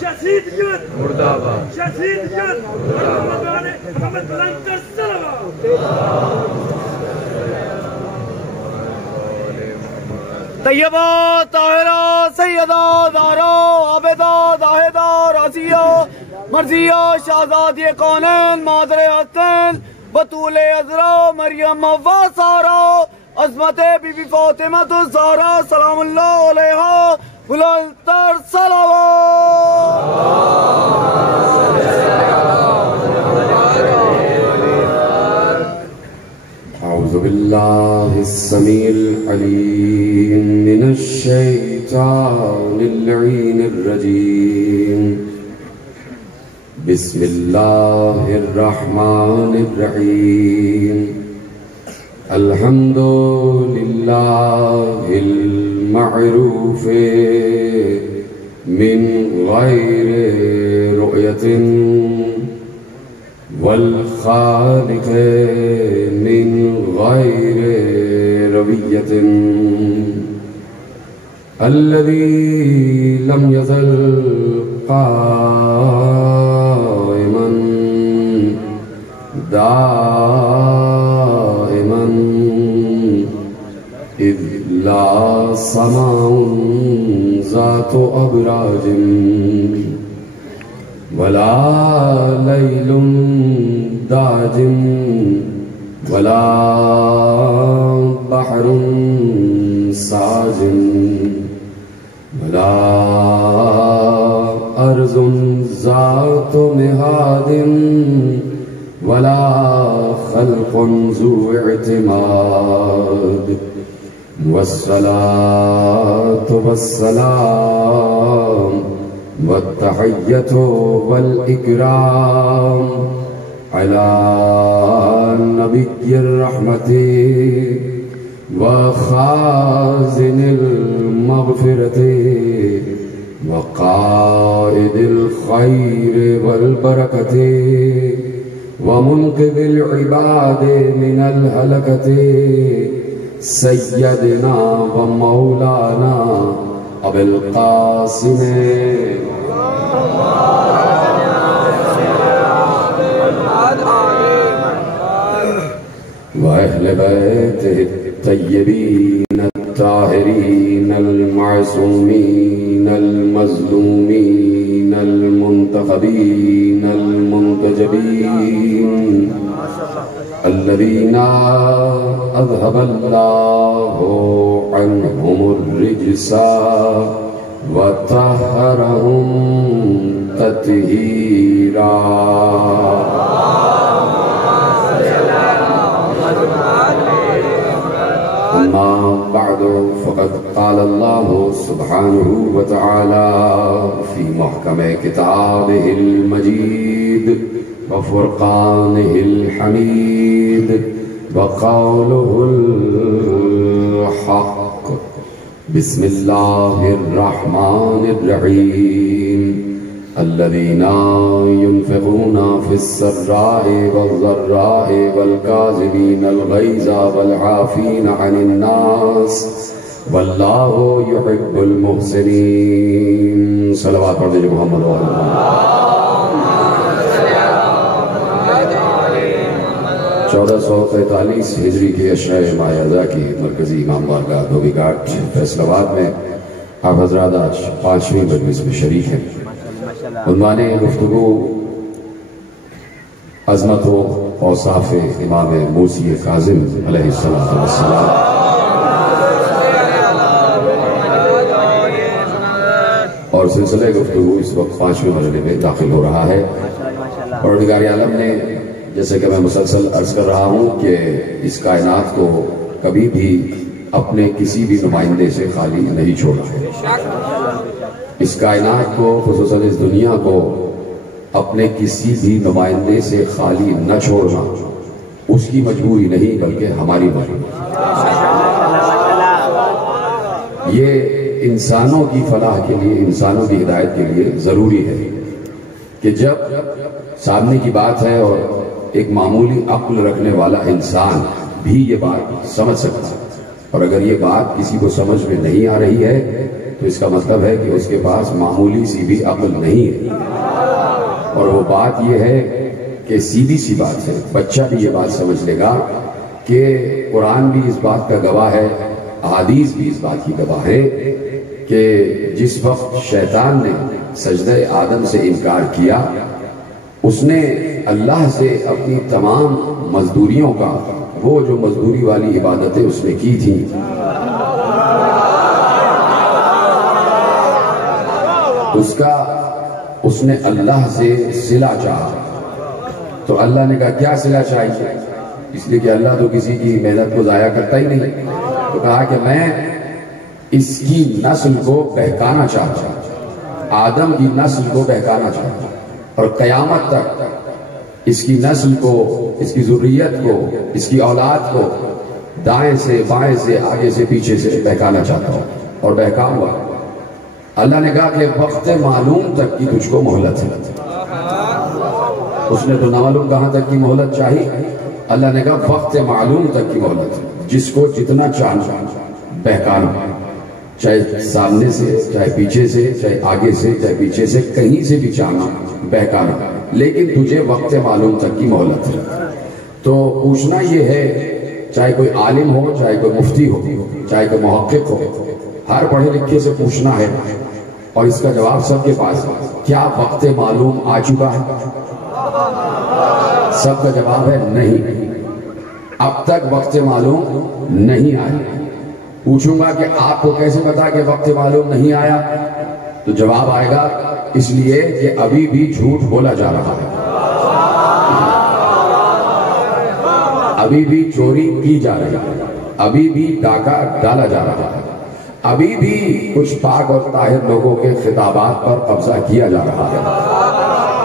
شہیدیت شہیدیت محمد بلند کر صلوات طیبہ طاہرہ سیدہ زہرا عابدہ زاہدہ راضیہ مرضیہ شہزادی کونین مادر حسین بطول عذرا مریم و سارا عظمت بی بی فاطمہ الزہرا سلام اللہ علیہا بلند تر صلوات أعوذ بالله السميع العليم من الشيطان اللعين الرجيم بسم الله الرحمن الرحيم الحمد لله المعروف من غير رؤية والخالق من غير روية الذي لم يزل قائما دائما إذ لا سماء ذات أبراج ولا ليل داج ولا بحر ساج ولا أرض ذات مهاد ولا خلق ذو اعتماد والصلاة والسلام والتحية والإكرام على نبي الرحمة وخازن المغفرة وقائد الخير والبركة ومنقذ العباد من الهلكة سيدنا ومولانا أبي القاسم وأهل بيته الطيبين الطاهرين المعصومين المظلومين المنتخبين المنتجبين الذين أذهب الله عنهم الرجس وطهرهم تطهيرا أما بعد فقد قال الله سبحانه وتعالى في محكم كتابه المجيد وفرقانه الحميد وقوله الحق بسم الله الرحمن الرحيم الذين ينفقون في السراء والضراء والكاظمين الغيظ والعافين عن الناس والله يحب المحسنين صلوات پڑھ دیجئے محمد و آلہ 1443 ہجری کے اشرۂ ماہ ازاں کی مرکزی امام بارگاہ دھوبی گھاٹ فیصل آباد میں آپ حضرات آج 5ویں مجلس میں شریک ہیں۔ عنوان گفتگو عظمت و اوصاف امام موسی کاظم علیہ السلام۔ اور سلسلہ گفتگو اس وقت 5ویں مرحلے میں داخل ہو رہا ہے۔ پروردگار عالم نے جیسے کہ میں مسلسل عرض کر رہا ہوں کہ اس کائنات کو کبھی بھی اپنے کسی بھی نمائندے سے خالی نہیں چھوڑا ہے۔ اس کائنات کو خصوصاً اس دنیا کو اپنے کسی بھی نمائندے سے خالی نہ چھوڑنا اس کی مجبوری نہیں بلکہ ہماری مجبوری۔ یہ انسانوں کی فلاح کے لیے، انسانوں کی ہدایت کے لیے ضروری ہے کہ جب سامنے کی بات ہے اور ایک معمولی عقل رکھنے والا انسان بھی یہ بات سمجھ سکتا ہے، اور اگر یہ بات کسی کو سمجھ میں نہیں آ رہی ہے تو اس کا مطلب ہے کہ اس کے پاس معمولی سی بھی عقل نہیں ہے. اور وہ بات یہ ہے کہ سیدھی سی بات ہے، بچہ بھی یہ بات سمجھ لے گا کہ قرآن بھی اس بات کا گواہ ہے، احادیث بھی اس بات کی گواہ ہے کہ جس وقت شیطان نے سجدہ آدم سے انکار کیا، اس نے اللہ سے اپنی تمام مزدوریوں کا، وہ جو مزدوری والی عبادتیں اس نے کی تھیں، اس نے اللہ سے صلہ چاہا. تو اللہ نے کہا کیا صلہ چاہیے؟ اس لیے کہ اللہ تو کسی کی محنت کو ضائع کرتا ہی نہیں. تو کہا کہ میں اس کی نسل کو بہکانا چاہتا ہوں، آدم کی نسل کو بہکانا چاہتا ہوں، اور قیامت تک اس کی نسل کو، اس کی ذریت کو، اس کی اولاد کو دائیں سے بائیں سے آگے سے پیچھے سے بہکانا چاہتا ہوں، اور بہکاؤں گا. اللہ نے کہا کہ وقت معلوم تک کی تجھ کو مہلت ہے. اس نے تو نہ معلوم کہاں تک کی مہلت چاہی. اللہ نے کہا وقت معلوم تک کی مہلت، جس کو جتنا چاہنا بہکانا، چاہے سامنے سے، چاہے پیچھے سے، چاہے آگے سے، چاہے پیچھے سے، کہیں سے بھی چاہنا بہکانا، لیکن تجھے وقت معلوم تک کی مہلت ہے. تو پوچھنا یہ ہے، چاہے کوئی عالم ہو، چاہے کوئی مفتی ہو، چاہے کوئی محقق ہو، ہر پڑھے لکھے سے پوچھنا ہے، اور اس کا جواب سب کے پاس ہے، کیا وقت معلوم آ چکا ہے؟ سب کا جواب ہے نہیں، اب تک وقت معلوم نہیں آیا. پوچھوں گا کہ آپ کو کیسے پتا کہ وقت معلوم نہیں آیا؟ تو جواب آئے گا اس لیے کہ ابھی بھی جھوٹ بولا جا رہا ہے، ابھی بھی چوری کی جا رہی ہے، ابھی بھی ڈاکہ ڈالا جا رہا ہے، ابھی بھی کچھ پاک اور طاہر لوگوں کے خطابات پر قبضہ کیا جا رہا ہے،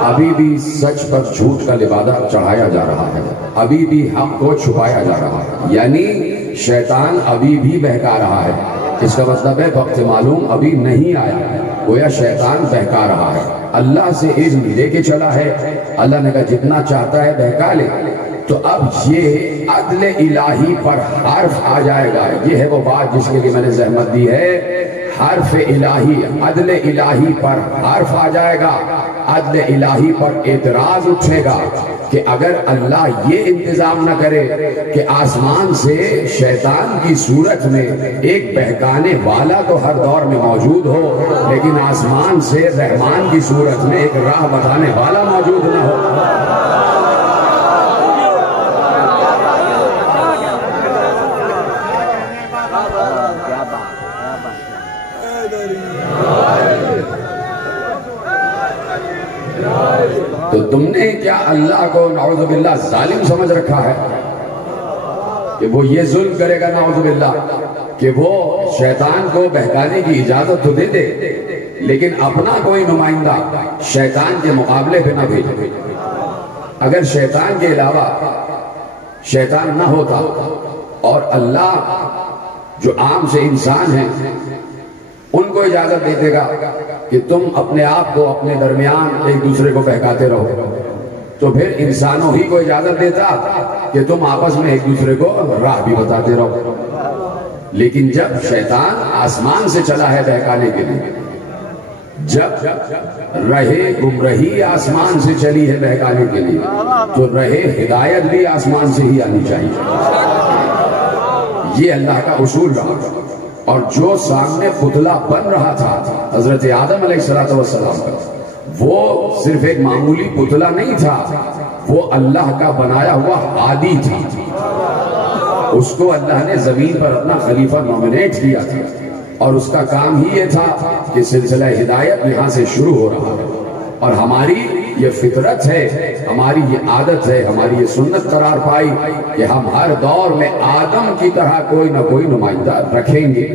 ابھی بھی سچ پر جھوٹ کا لبادہ چڑھایا جا رہا ہے، ابھی بھی حق کو چھپایا جا رہا ہے. یعنی شیطان ابھی بھی بہکا رہا ہے. اس کا مطلب ہے وقت معلوم ابھی نہیں آیا، گویا شیطان بہکا رہا ہے. اللہ سے اذن لے کے چلا ہے، اللہ نے کہا جتنا چاہتا ہے بہکا لے. تو اب یہ عدل الہی پر حرف آ جائے گا. یہ ہے وہ بات جس کے لیے میں نے زحمت دی ہے. حرف الہی، عدل الہی پر حرف آ جائے گا، عدل الہی پر اعتراض اٹھے گا کہ اگر اللہ یہ انتظام نہ کرے کہ آسمان سے شیطان کی صورت میں ایک بہکانے والا تو ہر دور میں موجود ہو، لیکن آسمان سے رحمان کی صورت میں ایک راہ بتانے والا موجود نہ ہو. تو تم نے کیا اللہ کو نعوذ باللہ ظالم سمجھ رکھا ہے کہ وہ یہ ظلم کرے گا نعوذ باللہ کہ وہ شیطان کو بہکانے کی اجازت تو دے دے لیکن اپنا کوئی نمائندہ شیطان کے مقابلے پہ نہ بھیجے. اگر شیطان کے علاوہ شیطان نہ ہوتا اور اللہ جو عام سے انسان ہیں ان کو اجازت دیتے گا کہ تم اپنے آپ کو اپنے درمیان ایک دوسرے کو بہکاتے رہو، تو پھر انسانوں ہی کو اجازت دیتا کہ تم آپس میں ایک دوسرے کو راہ بھی بتاتے رہو. لیکن جب شیطان آسمان سے چلا ہے بہکانے کے لیے، جب رہے گمراہی آسمان سے چلی ہے بہکانے کے لیے، تو رہے ہدایت بھی آسمان سے ہی آنی چاہیے. یہ اللہ کا اصول رہا. اور جو سامنے پتلا بن رہا تھا حضرت آدم علیہ السلام کا، وہ صرف ایک معمولی پتلا نہیں تھا، وہ اللہ کا بنایا ہوا ہادی تھا. اس کو اللہ نے زمین پر اپنا خلیفہ نومینیٹ کیا تھا، اور اس کا کام ہی یہ تھا کہ سلسلہ ہدایت یہاں سے شروع ہو رہا ہے. اور ہماری یہ فطرت ہے، ہماری یہ عادت ہے، ہماری یہ سنت قرار پائی کہ ہم ہر دور میں آدم کی طرح کوئی نہ کوئی نمائندہ رکھیں گے.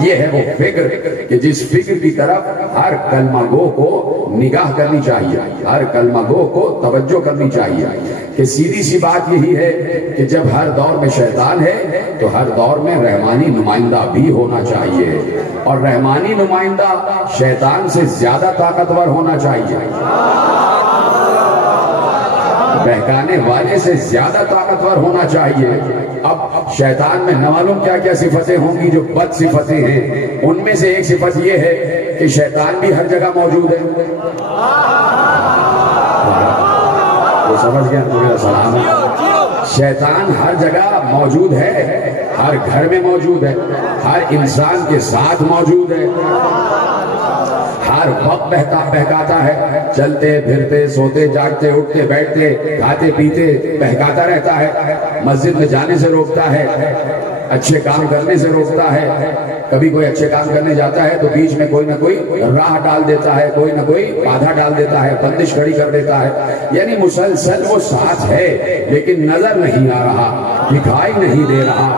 یہ ہے وہ فکر کہ جس فکر کی طرف ہر کلمہ گو کو نگاہ کرنی چاہیے، ہر کلمہ گو کو توجہ کرنی چاہیے کہ سیدھی سی بات یہی ہے کہ جب ہر دور میں شیطان ہے تو ہر دور میں رحمانی نمائندہ بھی ہونا چاہیے، اور رحمانی نمائندہ شیطان سے زیادہ طاقتور ہونا چاہیے. بہکانے والے سے زیادہ طاقتور ہونا چاہیے۔ اب شیطان میں نہ معلوم کیا کیا صفتیں ہوں گی جو بد صفتیں ہیں، ان میں سے ایک صفت یہ ہے کہ شیطان بھی ہر جگہ موجود ہے۔ وہ سمجھ گیا؟ میرا سلام ہے۔ شیطان ہر جگہ موجود ہے، ہر گھر میں موجود ہے، ہر انسان کے ساتھ موجود ہے، ہر وقت بہکاتا ہے، چلتے پھرتے سوتے جاگتے اٹھتے بیٹھتے کھاتے پیتے بہکاتا رہتا ہے، مسجد میں جانے سے روکتا ہے، اچھے کام کرنے سے روکتا ہے، کبھی کوئی اچھے کام کرنے جاتا ہے تو بیچ میں کوئی نہ کوئی راہ ڈال دیتا ہے، کوئی نہ کوئی بادھا ڈال دیتا ہے، بندش کھڑی کر دیتا ہے، یعنی مسلسل وہ ساتھ ہے لیکن نظر نہیں آ رہا، دکھائی نہیں دے رہا۔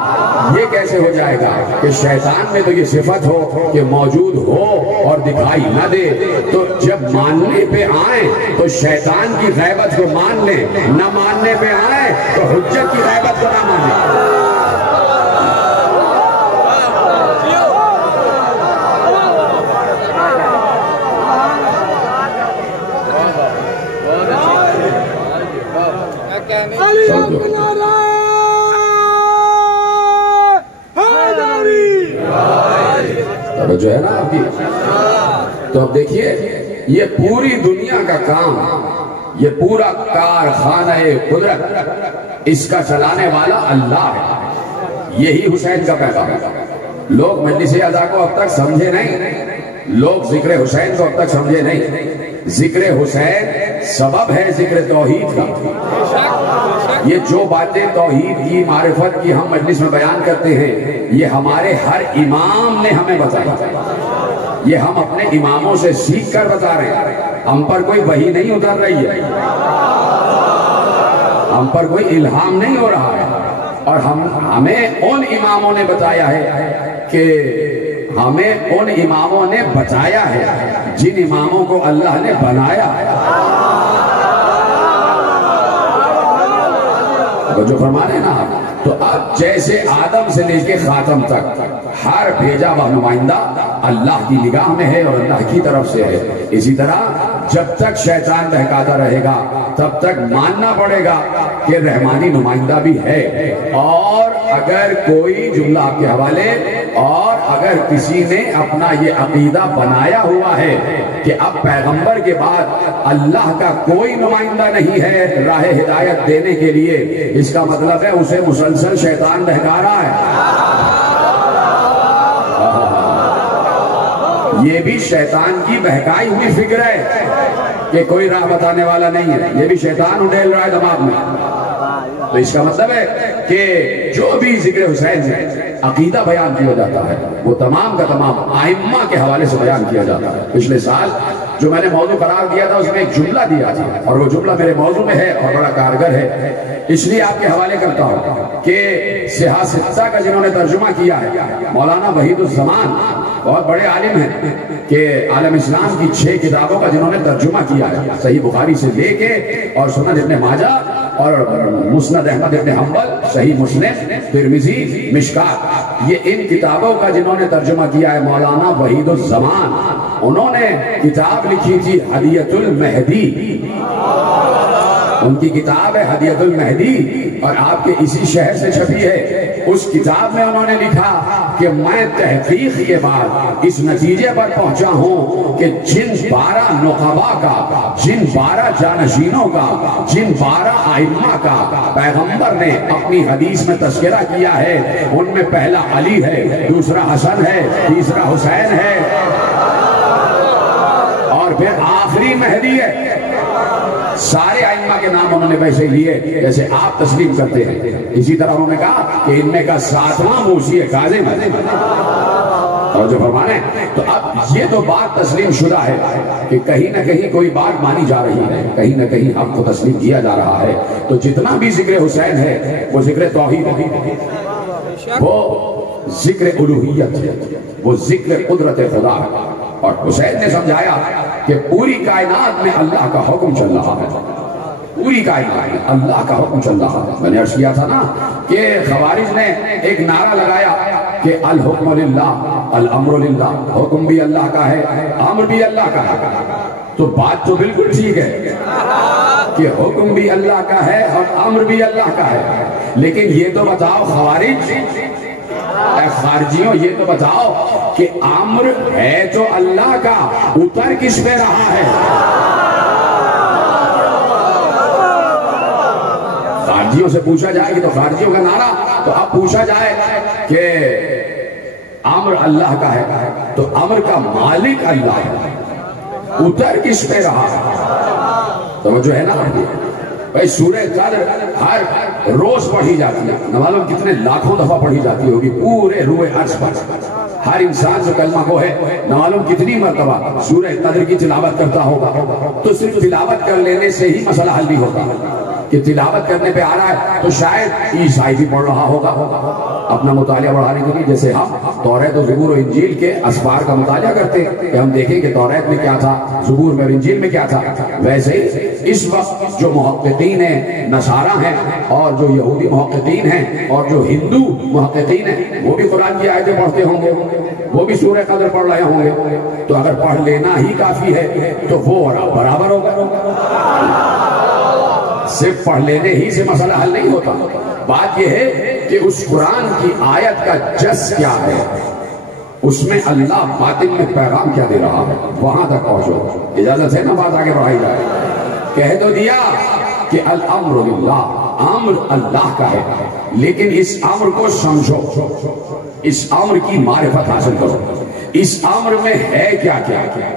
یہ کیسے ہو جائے گا کہ شیطان میں تو یہ صفت ہو کہ موجود ہو اور دکھائی نہ دے؟ تو جب ماننے پہ آئیں تو شیطان کی غیبت کو مان لیں، نہ ماننے پہ آئیں تو حجت کی غیبت کو نہ مانیں۔ جو ہے نا آپ کی، تو اب دیکھیے یہ پوری دنیا کا کام، یہ پورا کارخانہ قدرت، اس کا چلانے والا اللہ ہے۔ یہی حسین کا پیغام ہے۔ لوگ مجلس اعزا کو اب تک سمجھے نہیں، لوگ ذکر حسین کو اب تک سمجھے نہیں۔ ذکر حسین سبب ہے ذکر توحید کا۔ یہ جو باتیں توحید کی، معرفت کی ہم مجلس میں بیان کرتے ہیں، یہ ہمارے ہر امام نے ہمیں بتایا، یہ ہم اپنے اماموں سے سیکھ کر بتا رہے ہیں۔ ہم پر کوئی وحی نہیں اتر رہی ہے، ہم پر کوئی الہام نہیں ہو رہا ہے، اور ہمیں ان اماموں نے بتایا ہے کہ ہمیں ان اماموں نے بتایا ہے جن اماموں کو اللہ نے بنایا ہے۔ جو فرما رہے ہیں نا، تو اب جیسے آدم سے لے کے خاتم تک ہر بھیجا وہ نمائندہ اللہ کی نگاہ میں ہے اور اللہ کی طرف سے ہے، اسی طرح جب تک شیطان بہکاتا رہے گا تب تک ماننا پڑے گا کہ رحمانی نمائندہ بھی ہے۔ اور اگر کوئی جملہ آپ کے حوالے، اور اگر کسی نے اپنا یہ عقیدہ بنایا ہوا ہے کہ اب پیغمبر کے بعد اللہ کا کوئی نمائندہ نہیں ہے راہ ہدایت دینے کے لیے، اس کا مطلب ہے اسے مسلسل شیطان بہکا رہا ہے۔ یہ بھی شیطان کی بہکائی ہوئی فکر ہے کہ کوئی راہ بتانے والا نہیں ہے، یہ بھی شیطان اڈیل رہا ہے دماغ میں۔ تو اس کا مطلب ہے کہ جو بھی ذکر حسین سے عقیدہ بیان کیا جاتا ہے وہ تمام کا تمام ائمہ کے حوالے سے بیان کیا جاتا ہے۔ پچھلے سال جو میں نے موضوع قرار دیا تھا اس میں ایک جملہ دیا تھا، اور وہ جملہ میرے موضوع میں ہے اور بڑا کارگر ہے، اس لیے آپ کے حوالے کرتا ہوں کہ صحاح ستہ کا جنہوں نے ترجمہ کیا ہے مولانا وحید الزمان، بہت بڑے عالم ہیں، کہ عالم اسلام کی 6 کتابوں کا جنہوں نے ترجمہ کیا ہے، صحیح بخاری سے لے کے اور سنن ابن ماجہ اور مسند احمد ابن حنبل، صحیح مسلم، ترمذی، مشکات، یہ ان کتابوں کا جنہوں نے ترجمہ کیا ہے مولانا وحید الزمان۔ انہوں نے کتاب لکھی تھی ہدیۃ المہدی، ان کی کتاب ہے ہدیۃ المہدی، اور آپ کے اسی شہر سے چھپی ہے۔ اس کتاب میں انہوں نے لکھا کہ میں تحقیق کے بعد اس نتیجے پر پہنچا ہوں کہ جن 12 نقبا کا، جن 12 جانشینوں کا، جن 12 ائمہ کا پیغمبر نے اپنی حدیث میں تذکرہ کیا ہے، ان میں پہلا علی ہے، دوسرا حسن ہے، تیسرا حسین ہے، اور پھر آخری مہدی ہے۔ سارے ائمہ کے نام انہوں نے ویسے لیے جیسے آپ تسلیم کرتے ہیں۔ اسی طرح انہوں نے کہا کہ ان میں کا 7واں موسی کاظم ہے، اور جو فرمانے تو اب یہ تو بات تسلیم شدہ ہے کہ کہیں نہ کہیں کوئی بات مانی جا رہی ہے، کہیں نہ کہیں حق کو تسلیم کیا جا رہا ہے۔ تو جتنا بھی ذکر حسین ہے وہ ذکر توحید ہے، وہ ذکر الوہیت ہے، وہ ذکر قدرت خدا ہے۔ اور حسین نے سمجھایا کہ پوری کائنات میں اللہ کا حکم چل رہا ہے، پوری کائنات میں اللہ کا حکم چل رہا ہے۔ میں نے عرض کیا تھا نا کہ خوارج نے ایک نعرہ لگایا کہ الحکم للہ الامر للہ، حکم بھی اللہ کا ہے، امر بھی اللہ کا ہے۔ تو بات تو بالکل ٹھیک ہے کہ حکم بھی اللہ کا ہے اور امر بھی اللہ کا ہے، لیکن یہ تو بتاؤ خوارج، اے خارجیوں یہ تو بتاؤ کہ امر ہے تو اللہ کا، اتر کس پہ رہا ہے؟ خارجیوں سے پوچھا جائے کہ تو خارجیوں کا نعرہ، تو اب پوچھا جائے کہ امر اللہ کا ہے تو امر کا مالک اللہ ہے، اتر کس پہ رہا ہے؟ توجہ ہے نا بھائی؟ سورہ قدر ہر روز پڑھی جاتی ہے، نہ معلوم کتنے لاکھوں دفعہ پڑھی جاتی ہوگی پورے روئے عرض پر، ہر انسان جو کلمہ کو ہے نہ معلوم کتنی مرتبہ سورہ قدر کی تلاوت کرتا ہوگا، تو صرف تلاوت کر لینے سے ہی مسئلہ حل نہیں ہوتا کہ تلاوت کرنے پہ آ رہا ہے تو شاید عیسائی بھی پڑھ رہا ہوگا، اپنا مطالعہ بڑھانے کے لیے، جیسے ہم توریت و زبور و انجیل کے اسفار کا مطالعہ کرتے ہیں کہ ہم دیکھیں کہ توریت میں کیا تھا، زبور میں اور انجیل میں کیا تھا، ویسے ہی اس وقت جو محققین ہیں نصارہ ہیں اور جو یہودی محققین ہیں اور جو ہندو محققین ہیں وہ بھی قرآن کی آیتیں پڑھتے ہوں گے، وہ بھی سورہ قدر پڑھ رہے ہوں گے، تو اگر پڑھ لینا ہی کافی ہے تو وہ برابر ہوگا، صرف پڑھ لینے ہی سے مسئلہ حل نہیں ہوتا۔ بات یہ ہے کہ اس قرآن کی آیت کا جس کیا ہے، اس میں اللہ باطن میں پیغام کیا دے رہا ہے، وہاں تک پہنچو۔ اجازت ہے نا بات آگے بڑھائی جائے؟ کہہ تو دیا کہ الامر للہ، امر اللہ کا ہے، لیکن اس امر کو سمجھو، اس امر کی معرفت حاصل کرو، اس امر میں ہے کیا کیا کیا۔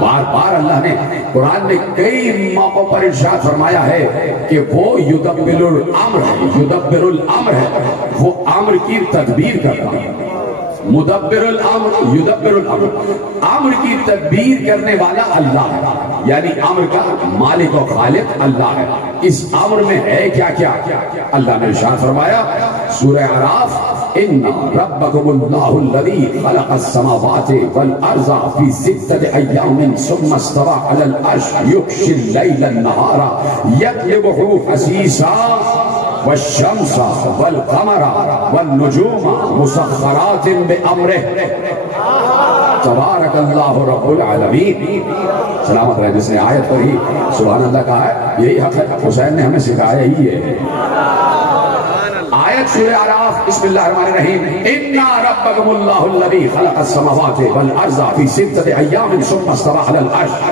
بار بار اللہ نے قرآن میں کئی موقعوں پر ارشاد فرمایا ہے کہ وہ یدبر الامر ہے، یدبر الامر ہے، وہ امر کی تدبیر کرتا ہے، مدبر الامر، یدبر الامر، امر کی تدبیر کرنے والا اللہ ہے، یعنی امر کا مالک و خالق اللہ ہے۔ اس امر میں ہے کیا کیا؟ اللہ نے ارشاد فرمایا سورہ اعراف، ان ربکم اللہ الذی خلق السماوات والارض فی ستۃ ایام ثم استوى علی العرش یغشی اللیل النہار یطلبہ حثیثا والشمس والقمر والنجوم مسخرات بامرہ تبارک اللہ رب العالمین۔ سلامت رہے جس نے آیت پر ہی سبحان اللہ کہا ہے، یہی حق ہے، حسین نے ہمیں سکھایا ہی ہے۔ آیت سورہ اعراف، بسم اللہ الرحمن الرحیم، اِنَّا رَبَّكُمُ اللَّهُ الَّذِي خَلَقَ السَّمَاوَاتِ وَالْأَرْضَ فِي سِتَّةِ أَيَّامٍ ثُمَّ اسْتَوَىٰ عَلَى الْعَرْشِ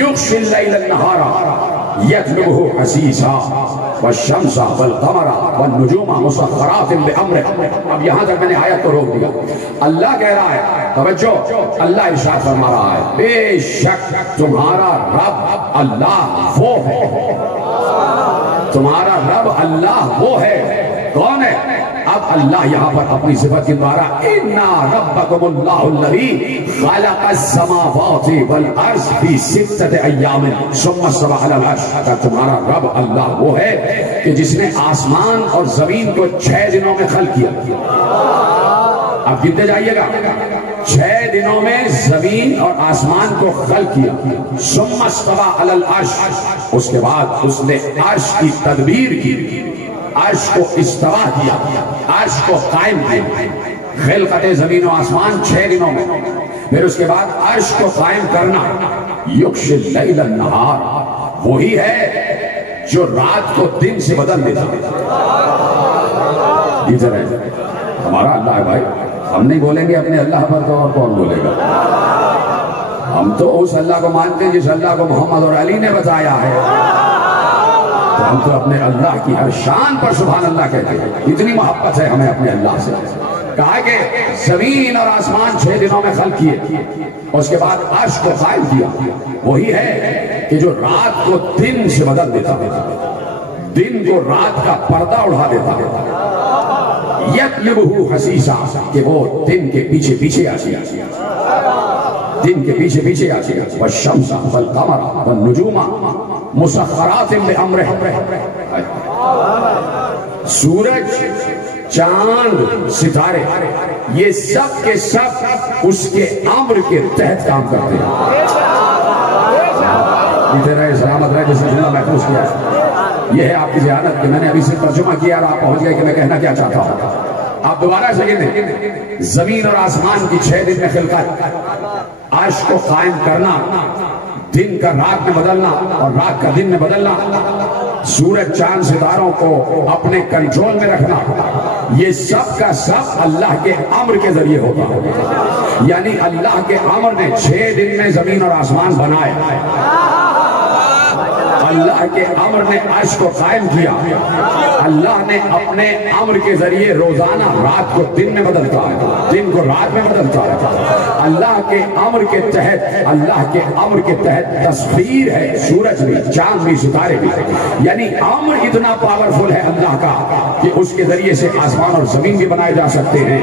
يُغْشِي اللَّيْلَ النَّهَارَ يَطْلُبُهُ حَثِيثًا وَالشَّمْسَ وَالْقَمَرَ وَالنُّجُومَ مُسَخَّرَاتٍ بِأَمْرِهِ۔ اب یہاں تک میں نے آیت کو روک دیا۔ اللہ کہہ رہا ہے، توجہ، اللہ ارشاد فرما رہا ہے، بے شک تمہارا رب اللہ وہ ہے، تمہارا رب اللہ وہ ہے، کون ہے؟ اب اللہ یہاں پر اپنی صفت کے دوارا اِنَّا رَبَّكُمُ اللَّهُ الَّذِي خَلَقَ السَّمَاوَاتِ وَالْأَرْضَ فِي سِتَّةِ أَيَّامٍ ثُمَّ اسْتَوَىٰ عَلَى الْعَرْشِ۔ اگر تمہارا رب اللہ وہ ہے کہ جس نے آسمان اور زمین کو 6 دنوں میں خلق کیا۔ اب گنتے جائیے گا، 6 دنوں میں زمین اور آسمان کو خلق کیا، ثُمَّ اسْتَوَىٰ عَلَى الْعَرْشِ، اس کے بعد اس نے عرش کی تدبیر کی، عرش کو استوا کیا، عرش کو قائم کیا، خلقت زمین و آسمان 6 دنوں میں، پھر اس کے بعد عرش کو قائم کرنا، یغشی اللیل النہار، وہی ہے جو رات کو دن سے بدل دیتا ہے۔ ادھر ہے ہمارا اللہ ہے بھائی، ہم نہیں بولیں گے اپنے اللہ پر تو اور کون بولے گا؟ ہم تو اس اللہ کو مانتے ہیں جس اللہ کو محمد اور علی نے بتایا ہے، تو ہم تو اپنے اللہ کی ہر شان پر سبحان اللہ کہتے ہیں، اتنی محبت ہے ہمیں اپنے اللہ سے۔ کہا کہ زمین اور آسمان 6 دنوں میں خلق کیے، اس کے بعد عرش کو قائم کیا، وہی ہے کہ جو رات کو دن سے بدل دیتا ہے، دن کو رات کا پردہ اڑا دیتا ہے، یطلبہ حثیثا، کہ وہ دن کے پیچھے پیچھے آ جائے، دن کے پیچھے پیچھے آ جائے، والشمس والقمر والنجوم مسخرات بامرہ، سورج، چاند، ستارے، یہ سب کے سب اس کے امر کے تحت کام کرتے ہیں۔ ادھر رہے سلامت رہے جس نے جملہ محفوظ کیا، یہ ہے آپ کی ذہانت کہ میں نے ابھی سے ترجمہ کیا اور آپ پہنچ گئے کہ میں کہنا کیا چاہتا ہوں۔ آپ دوبارہ سے گنیں، زمین اور آسمان کی 6 دن میں خلقت، عرش کو قائم کرنا، دن کا رات میں بدلنا اور رات کا دن میں بدلنا، سورج چاند ستاروں کو اپنے کنٹرول میں رکھنا، یہ سب کا سب اللہ کے امر کے ذریعے ہوتا ہے۔ یعنی اللہ کے امر نے 6 دن میں زمین اور آسمان بنائے، اللہ کے امر نے عرش کو قائم کیا، اللہ نے اپنے امر کے ذریعے روزانہ رات کو دن میں بدلتا ہے، دن کو رات میں بدلتا ہے۔ اللہ کے امر کے تحت، اللہ کے امر کے تحت تسخیر ہے، سورج بھی، چاند بھی، ستارے بھی، یعنی امر اتنا پاورفل ہے اللہ کا کہ اس کے ذریعے سے آسمان اور زمین بھی بنائے جا سکتے ہیں،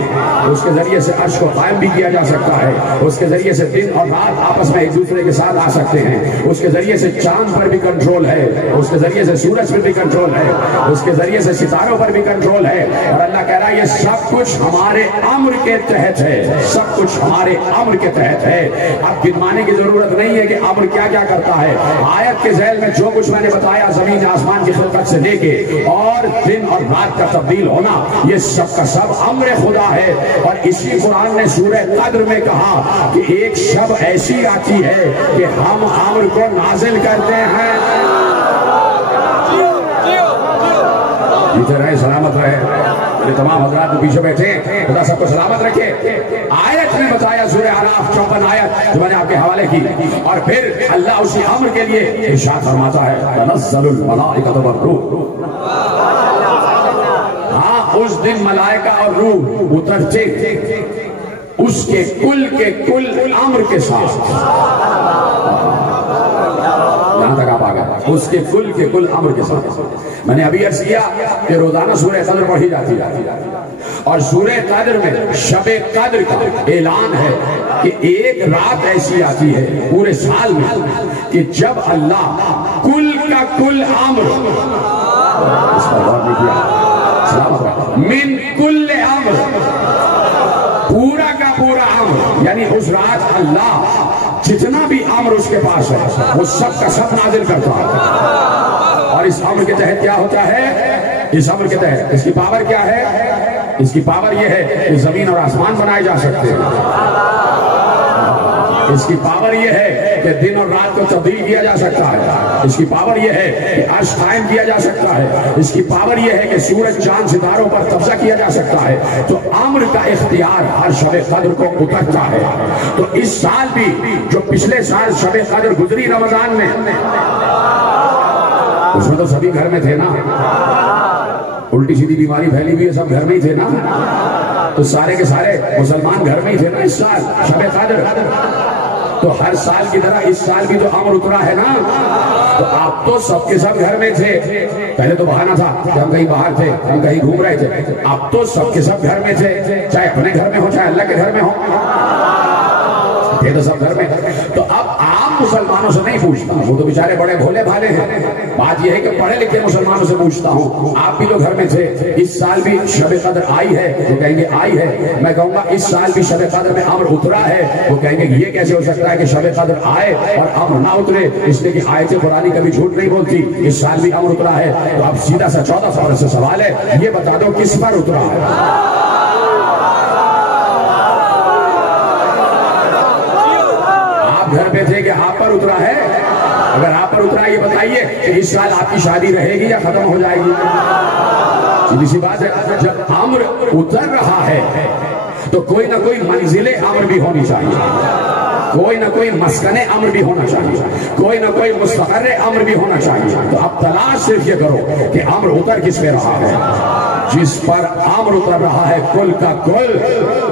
اس کے ذریعے سے عرش کو قائم بھی کیا جا سکتا ہے، اس کے ذریعے سے دن اور رات آپس میں ایک دوسرے کے ساتھ آ سکتے ہیں، اس کے ذریعے سے چاند پر بھی کنٹرول ہے، اس کے ذریعے سے سورج پر بھی کنٹرول ہے، اس کے ذریعے سے ستاروں پر بھی کنٹرول ہے، اور اللہ کہہ رہا ہے یہ سب کچھ ہمارے امر کے تحت ہے، سب کچھ ہمارے امر کے تحت ہے۔ اب گنوانے کی ضرورت نہیں ہے کہ امر کیا کیا کرتا ہے، آیت کے ذیل میں جو کچھ میں نے بتایا زمین آسمان کی خلقت سے لے کے اور دن اور رات کا تبدیل ہونا، یہ سب کا سب امر خدا ہے۔ اور اسی قرآن نے سورہ قدر میں کہا کہ ایک شب ایسی آتی ہے کہ ہم امر کو نازل کرتے ہیں۔ رہے سلامت رہے، میرے تمام حضرات جو پیچھے بیٹھے خدا سب کو سلامت رکھے۔ آیت میں بتایا سورہ اعراف 54 آیت جو میں نے آپ کے حوالے کی، اور پھر اللہ اسی امر کے لیے ارشاد فرماتا ہے تنزل الملائکۃ والروح، ہاں اس دن ملائکہ اور روح اترتے اس کے کل امر کے ساتھ، یہاں تک آپ آ گئے، اس کے کل امر کے ساتھ۔ میں نے ابھی عرض کیا کہ روزانہ سورہ قدر پڑھی جاتی ہے، اور سورہ قدر میں شب قدر کا اعلان ہے کہ ایک رات ایسی آتی ہے پورے سال میں کہ جب اللہ کل کا کل امر، اس پر غور نہیں کیا، من کل امر، پورا کا پورا امر، یعنی اس رات اللہ جتنا بھی امر اس کے پاس ہے وہ سب کا سب نازل کرتا ہے۔ اور اس امر کے تحت کیا ہوتا ہے، اس امر کے تحت اس کی پاور کیا ہے، اس کی پاور یہ ہے کہ زمین اور آسمان بنائے جا سکتے ہیں، اس کی پاور یہ ہے کہ دن اور رات کو تبدیل کیا جا سکتا ہے، اس کی پاور یہ ہے کہ عرش قائم کیا جا سکتا ہے، اس کی پاور یہ ہے کہ سورج چاند ستاروں پر قبضہ کیا جا سکتا ہے۔ تو امر کا اختیار ہر شب قدر کو اترتا ہے۔ تو اس سال بھی جو پچھلے سال شب قدر گزری رمضان میں، اس میں تو سبھی گھر میں تھے نا، الٹی سیدھی بیماری پھیلی ہوئی ہے، سب گھر میں ہی تھے نا، تو سارے کے سارے مسلمان گھر میں ہی تھے نا اس سال شب قدر۔ تو ہر سال کی طرح اس سال بھی جو امر اترا ہے نا، تو آپ تو سب کے سب گھر میں تھے۔ پہلے تو بہانہ تھا کہ ہم کہیں باہر تھے، ہم کہیں گھوم رہے تھے، آپ تو سب کے سب گھر میں تھے، چاہے اپنے گھر میں ہو چاہے اللہ کے گھر میں ہو، تھے تو سب گھر میں۔ تو اب عام مسلمانوں سے نہیں پوچھتا، وہ تو بیچارے بڑے بھولے بھالے ہیں، بات یہ ہے کہ پڑھے لکھے مسلمانوں سے پوچھتا ہوں، آپ بھی تو گھر میں تھے، اس سال بھی شب قدر آئی ہے؟ وہ کہیں گے آئی ہے۔ میں کہوں گا اس سال بھی شب قدر میں امر اترا ہے؟ وہ کہیں گے یہ کیسے ہو سکتا ہے کہ شب قدر آئے اور امر نہ اترے؟ اس لیے کہ آیت قرآنی کبھی جھوٹ نہیں بولتی، اس سال بھی امر اترا ہے۔ تو اب سیدھا سا 14 سال سے سوال ہے، یہ بتا دو کس پر اترا ہے؟ گھر پہ تھے کہ آپ پر اترا ہے؟ اگر آپ پر اترا یہ بتائیے کہ اس سال آپ کی شادی رہے گی یا ختم ہو جائے گی؟ سیدھی سی بات ہے، جب امر اتر رہا ہے تو کوئی نہ کوئی منزل امر بھی ہونی چاہیے، کوئی نہ کوئی مسکن امر بھی ہونا چاہیے، کوئی نہ کوئی مستقر امر بھی ہونا چاہیے۔ تو اب تلاش صرف یہ کرو کہ امر اتر کس پہ رہا ہے۔ جس پر امر اتر رہا ہے کل کا کل،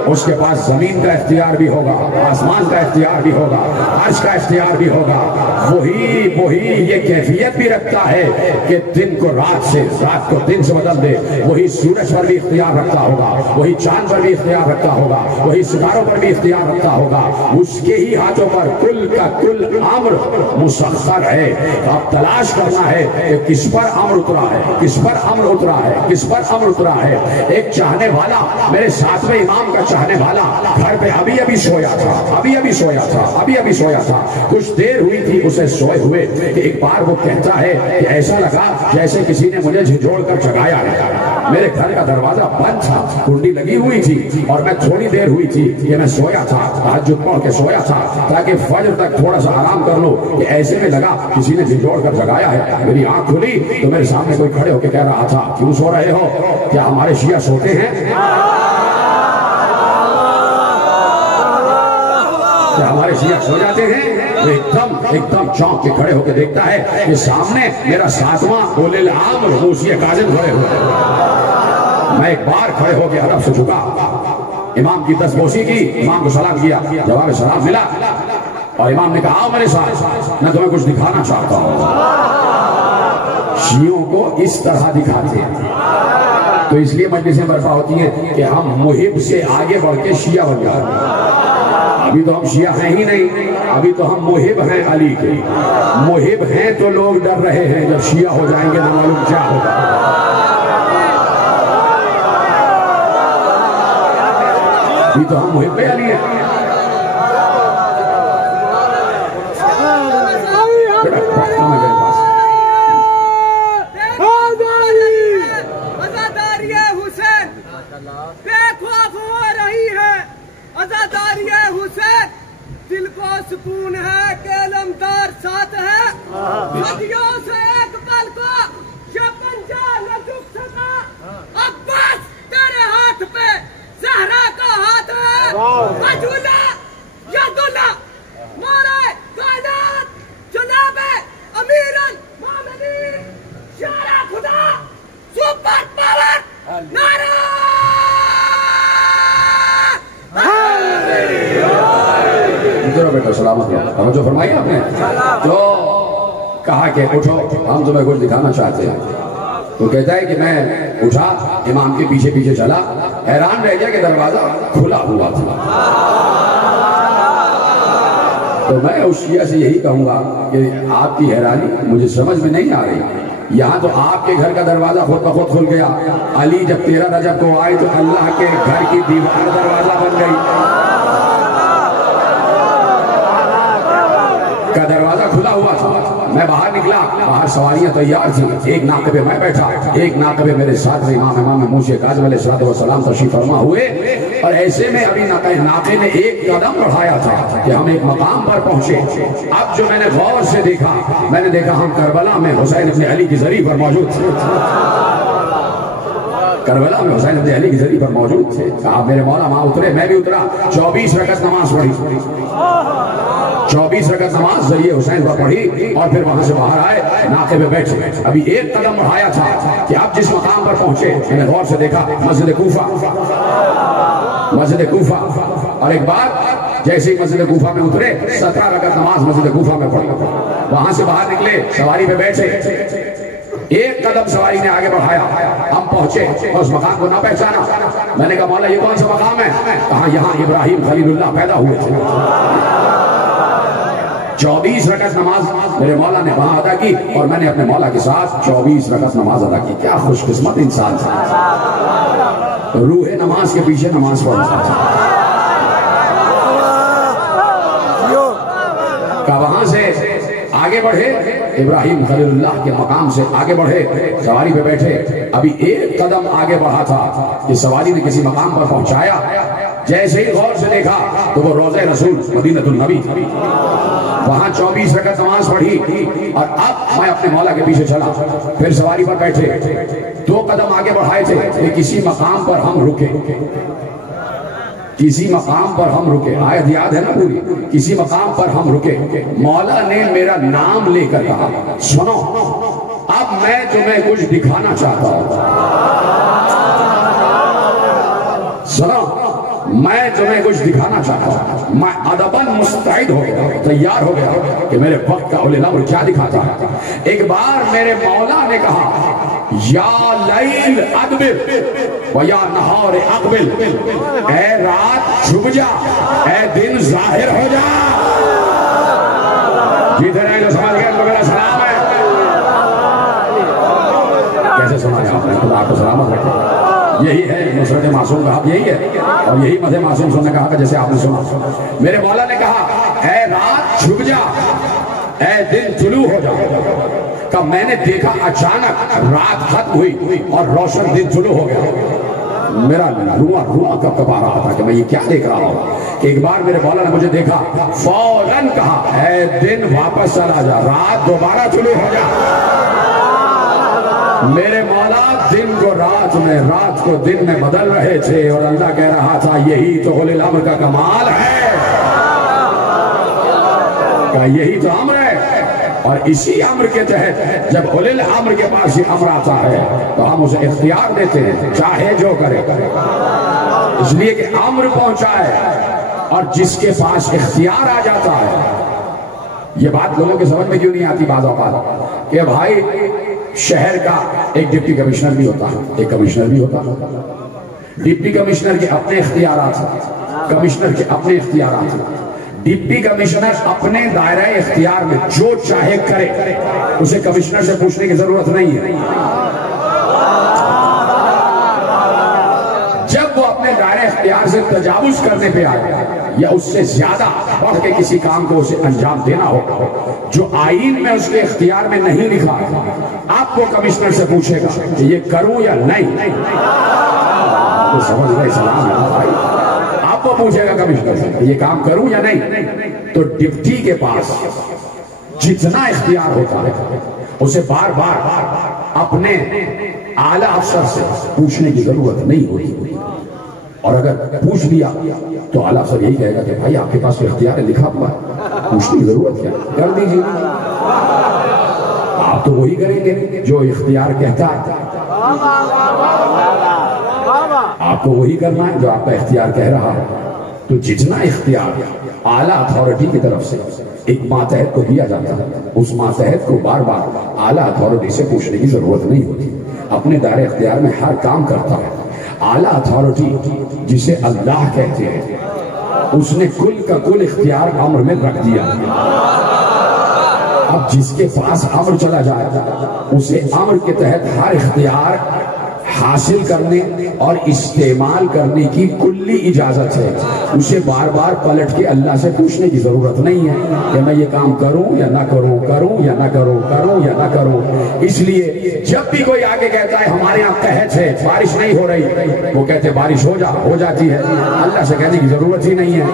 اس کے پاس زمین کا اختیار بھی ہوگا، آسمان کا اختیار بھی ہوگا، عرش کا اختیار بھی ہوگا۔ وہی یہ کیفیت بھی رکھتا ہے کہ دن کو رات سے، رات کو دن سے بدل دے۔ وہی سورج پر بھی اختیار رکھتا ہوگا، وہی چاند پر بھی اختیار رکھتا ہوگا، وہی ستاروں پر بھی اختیار رکھتا ہوگا۔ اس کے ہی ہاتھوں پر کل کا کل امر مسخر ہے۔ اب تلاش کرنا ہے کہ کس پر امر اترا ہے، کس پر امر اترا ہے، کس پر امر اترا ہے۔ ایک چاہنے والا، میرے 7ویں امام کا چاہنے والا گھر پہ ابھی سویا تھا، کچھ دیر ہوئی تھی اسے سوئے ہوئے کہ ایک بار وہ کہتا ہے کہ ایسا لگا جیسے کسی نے مجھے جھنجھوڑ کر جگایا ہے۔ میرے گھر کا دروازہ بند تھا، کنڈی لگی ہوئی تھی، اور میں تھوڑی دیر ہوئی تھی کہ میں سویا تھا، تہجد پڑھ کے سویا تھا تاکہ فجر تک تھوڑا سا آرام کر لو، کہ ایسے میں لگا کسی نے جھنجھوڑ کر جگایا ہے۔ میری آنکھ کھلی تو میرے سامنے کوئی کھڑے ہو کے کہہ رہا تھا، کیوں سو رہے ہو؟ کیا ہمارے شیعہ سوتے ہیں؟ کیا ہمارے شیعہ سو جاتے ہیں؟ وہ ایک دم چونک کے کھڑے ہو کے دیکھتا ہے کہ سامنے میرا ساتواں اولی الامر موسی کاظم کھڑے ہوئے۔ میں ایک بار کھڑے ہو کے عرب سے جھکا، امام کی دستبوسی کی، امام کو سلام کیا، جواب سلام ملا، اور امام نے کہا آؤ میرے ساتھ، میں تمہیں کچھ دکھانا چاہتا ہوں۔ شیعوں کو اس طرح دکھاتے ہیں، تو اس لیے مجلسیں برپا ہوتی ہیں کہ ہم محب سے آگے بڑھ کے شیعہ بن جاتے ہیں۔ ابھی تو ہم شیعہ ہیں ہی نہیں، ابھی تو ہم محب ہیں علی کے۔ محب ہیں تو لوگ ڈر رہے ہیں، جب شیعہ ہو جائیں گے تو معلوم کیا ہوگا۔ ابھی تو ہم محب علی ہیں۔ دل کو سکون ہے کہ علمدار ساتھ ہے، صدیوں سے ایک پل کو یہ پنجہ نہ جھک سکا، عباس تیرے ہاتھ پہ زہرا کا ہاتھ ہے، وجولہ یداللہ مولا کائنات جناب امیر المومنین شارع خدا سپر پاور نعرہ بیٹا سلامت رہو، توجہ فرمائی آپ نے؟ تو کہا کہ اٹھو، ہم تمہیں کچھ دکھانا چاہتے ہیں۔ تو کہتا ہے کہ میں اٹھا، امام کے پیچھے پیچھے چلا، حیران رہ گیا کہ دروازہ کھلا ہوا تھا۔ تو میں اس شیعہ سے یہی کہوں گا کہ آپ کی حیرانی مجھے سمجھ میں نہیں آ رہی۔ یہاں تو آپ کے گھر کا دروازہ خود بخود کھل گیا، علی جب 13 رجب کو آئے تو اللہ کے گھر کی دیوار دروازہ بن گئی، کا دروازہ کھلا ہوا تھا۔ میں باہر نکلا، باہر سواریاں تیار تھیں، ایک ناقے پہ میں بیٹھا، ایک ناقے پہ میرے ساتھ امام موسی کاظم علیہ السلام تشریف فرما ہوئے، اور ایسے میں ابھی ناقے نے ایک قدم بڑھایا تھا کہ ہم ایک مقام پر پہنچے۔ اب جو میں نے غور سے دیکھا، میں نے دیکھا ہم کربلا میں حسین ابن علی کی زری پر موجود تھے، کربلا میں حسین ابن علی کی زری پر موجود تھے۔ کہا میرے مولا وہاں اترے، میں بھی اترا، 24 رکعت نماز پڑھی، 24 رکعت نماز ذریعے حسین پر پڑھی، اور پھر وہاں سے باہر آئے، ناقے پہ بیٹھے۔ ابھی ایک قدم بڑھایا تھا کہ اب جس مقام پر پہنچے، میں نے غور سے دیکھا مسجد کوفہ، مسجد کوفہ، اور ایک بات جیسے ہی مسجد کوفہ میں اترے 17 رکعت نماز مسجد کوفہ میں پڑھی۔ وہاں سے باہر نکلے، سواری پہ بیٹھے، ایک قدم سواری نے آگے بڑھایا، ہم پہنچے اور اس مقام کو نہ پہچانا۔ میں نے کہا مولا یہ کون سا مقام ہے؟ کہا یہاں ابراہیم خلیل اللہ پیدا ہوئے تھے۔ 24 رکعت نماز میرے مولا نے وہاں ادا کی، اور میں نے اپنے مولا کے ساتھ 24 رکعت نماز ادا کی۔ کیا خوش قسمت انسان تھا، روح نماز کے پیچھے نماز پڑھتا تھا۔ وہاں سے آگے بڑھے، ابراہیم خلیل اللہ کے مقام سے آگے بڑھے، سواری پہ بیٹھے، ابھی ایک قدم آگے بڑھا تھا کہ سواری نے کسی مقام پر پہنچایا، جیسے ہی غور سے دیکھا تو وہ روضہ رسول مدینہ النبی، وہاں 24 رکعت نماز پڑھی، اور اب میں اپنے مولا کے پیچھے چلا، پھر سواری پر بیٹھے، 2 قدم آگے بڑھائے تھے کہ کسی مقام پر ہم رکے، کسی مقام پر ہم رکے، آیت یاد ہے نا پوری، کسی مقام پر ہم رکے، مولا نے میرا نام لے کر کہا سنو اب میں تمہیں کچھ دکھانا چاہتا ہوں، سنو میں تمہیں کچھ دکھانا چاہتا ہوں۔ میں ادباً مستعد ہو گیا، تیار ہو گیا کہ میرے وقت کا اولی الامر کیا دکھاتا ہے۔ ایک بار میرے مولا نے کہا یا لیل ادبر و یا نہار اقبل، اے رات چھپ جا، اے دن ظاہر ہو جا۔ جیتے رہے جو سمجھ گئے تو میرا سلام ہے۔ کیسے سنا ہے آپ نے؟ خدا آپ کو سلامت رکھے۔ یہی ہے نصرت معصوم کا حق، یہی ہے، اور یہی مدح معصوم سننے کا حق ہے جیسے آپ نے سنا۔ میرے مولا نے کہا اے رات چھپ جا، اے دن طلوع ہو جا، کہ میں نے دیکھا اچانک رات ختم ہوئی اور روشن دن شروع ہو گیا. میرا روح کب کب آ رہا تھا کہ میں یہ کیا دیکھ رہا ہوں. کہ ایک بار میرے مولا نے مجھے دیکھا, فوراً کہا اے دن واپس چلا جا, رات دوبارہ شروع ہو جا. میرے مولا دن کو رات میں, رات کو دن میں بدل رہے تھے, اور اللہ کہہ رہا تھا یہی تو اولی الامر کا کمال ہے, کہ یہی تو امر ہے. اور اسی امر کے تحت جب اولی الامر کے پاس یہ امر آتا ہے تو ہم اسے اختیار دیتے ہیں, چاہے جو کرے. اس لیے کہ امر پہنچا ہے, اور جس کے پاس اختیار آ جاتا ہے. یہ بات لوگوں کے سمجھ میں کیوں نہیں آتی بعض اوقات کہ بھائی شہر کا ایک ڈپٹی کمشنر بھی ہوتا ہے, ایک کمشنر بھی ہوتا ہے. ڈپٹی کمشنر کے اپنے اختیارات ہیں, کمشنر کے اپنے اختیارات ہیں. ڈپٹی کمشنر اپنے دائرہ اختیار میں جو چاہے کرے, اسے کمشنر سے پوچھنے کی ضرورت نہیں ہے. جب وہ اپنے دائرہ اختیار سے تجاوز کرنے پہ آئے یا اس سے زیادہ بڑھ کے کسی کام کو اسے انجام دینا ہوگا جو آئین میں اس کے اختیار میں نہیں لکھا, آپ کو کمشنر سے پوچھے گا کہ یہ کروں یا نہیں. تو سمجھ گئے, سلام ہے بھائی. آپ کو پوچھے گا کمشنر سے کہ یہ کام کروں یا نہیں. تو ڈپٹی کے پاس جتنا اختیار ہوتا ہے اسے بار بار اپنے اعلیٰ افسر سے پوچھنے کی ضرورت نہیں ہوتی. اور اگر پوچھ لیا تو اعلیٰ افسر یہی کہے گا کہ بھائی آپ کے پاس اختیار لکھا ہوا ہے, پوچھنے کی ضرورت کیا, کر دیجیے. آپ تو وہی کریں گے جو اختیار کہتا ہے, آپ کو وہی کرنا ہے جو آپ کا اختیار کہہ رہا ہے. تو جتنا اختیار اعلیٰ اتھارٹی کی طرف سے ایک ماتحت کو دیا جاتا ہے, اس ماتحت کو بار بار اعلیٰ اتھارٹی سے پوچھنے کی ضرورت نہیں ہوتی. اپنے دائرہ اختیار میں ہر کام کرتا ہے. اعلیٰ اتھارٹی جسے اللہ کہتے ہیں اس نے کل کا کل اختیار امر میں رکھ دیا. اب جس کے پاس امر چلا جائے اسے امر کے تحت ہر اختیار حاصل کرنے اور استعمال کرنے کی کلی اجازت ہے. اسے بار بار پلٹ کے اللہ سے پوچھنے کی ضرورت نہیں ہے کہ میں یہ کام کروں یا نہ کروں, کروں یا نہ کروں, کروں یا نہ کروں. اس لیے جب بھی کوئی آگے کہتا ہے ہمارے یہاں قحط ہے, بارش نہیں ہو رہی, وہ کہتے بارش ہو جاتی ہے, اللہ سے کہنے کی ضرورت ہی نہیں ہے.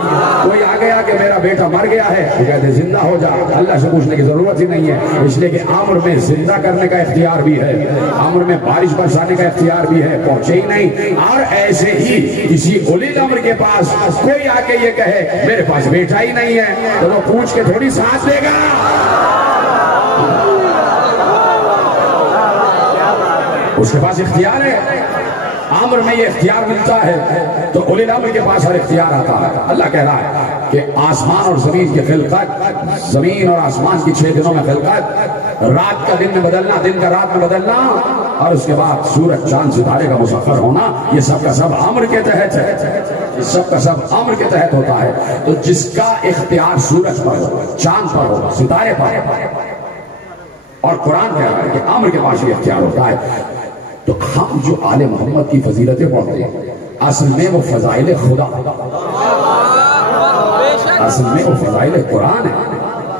کوئی آگے آ کے میرا بیٹا مر گیا ہے, وہ کہتے زندہ ہو جا, اللہ سے پوچھنے کی ضرورت ہی نہیں ہے. اس لیے کہ امر میں زندہ کرنے کا اختیار بھی ہے, امر میں بارش برسانے کا اختیار بھی ہے, پہنچے ہی نہیں. اور ایسے ہی کسی اولی الامر کے پاس کوئی آ کے یہ کہے میرے پاس بیٹا ہی نہیں ہے, تو وہ پوچھ کے تھوڑی سانس دے گا. اس کے پاس اختیار ہے, امر میں یہ اختیار ملتا ہے, تو اولی الامر کے پاس ہر اختیار آتا ہے. اللہ کہہ رہا ہے کہ آسمان اور زمین کی خلقت, زمین اور آسمان کی 6 دنوں میں خلقت, رات کا دن میں بدلنا, دن کا رات میں بدلنا, اور اس کے بعد سورج چاند ستارے کا مسخر ہونا, یہ سب کا سب امر کے تحت ہے. یہ سب کا سب امر کے تحت ہوتا ہے. تو جس کا اختیار سورج پر ہو, چاند پر ہو, ستارے پر, اور قرآن کہہ رہا ہے کہ امر کے پاس یہ اختیار ہوتا ہے. تو ہم جو آل محمد کی فضیلتیں پڑھتے ہیں اصل میں وہ فضائل خدا, اصل میں وہ فضائل قرآن ہے.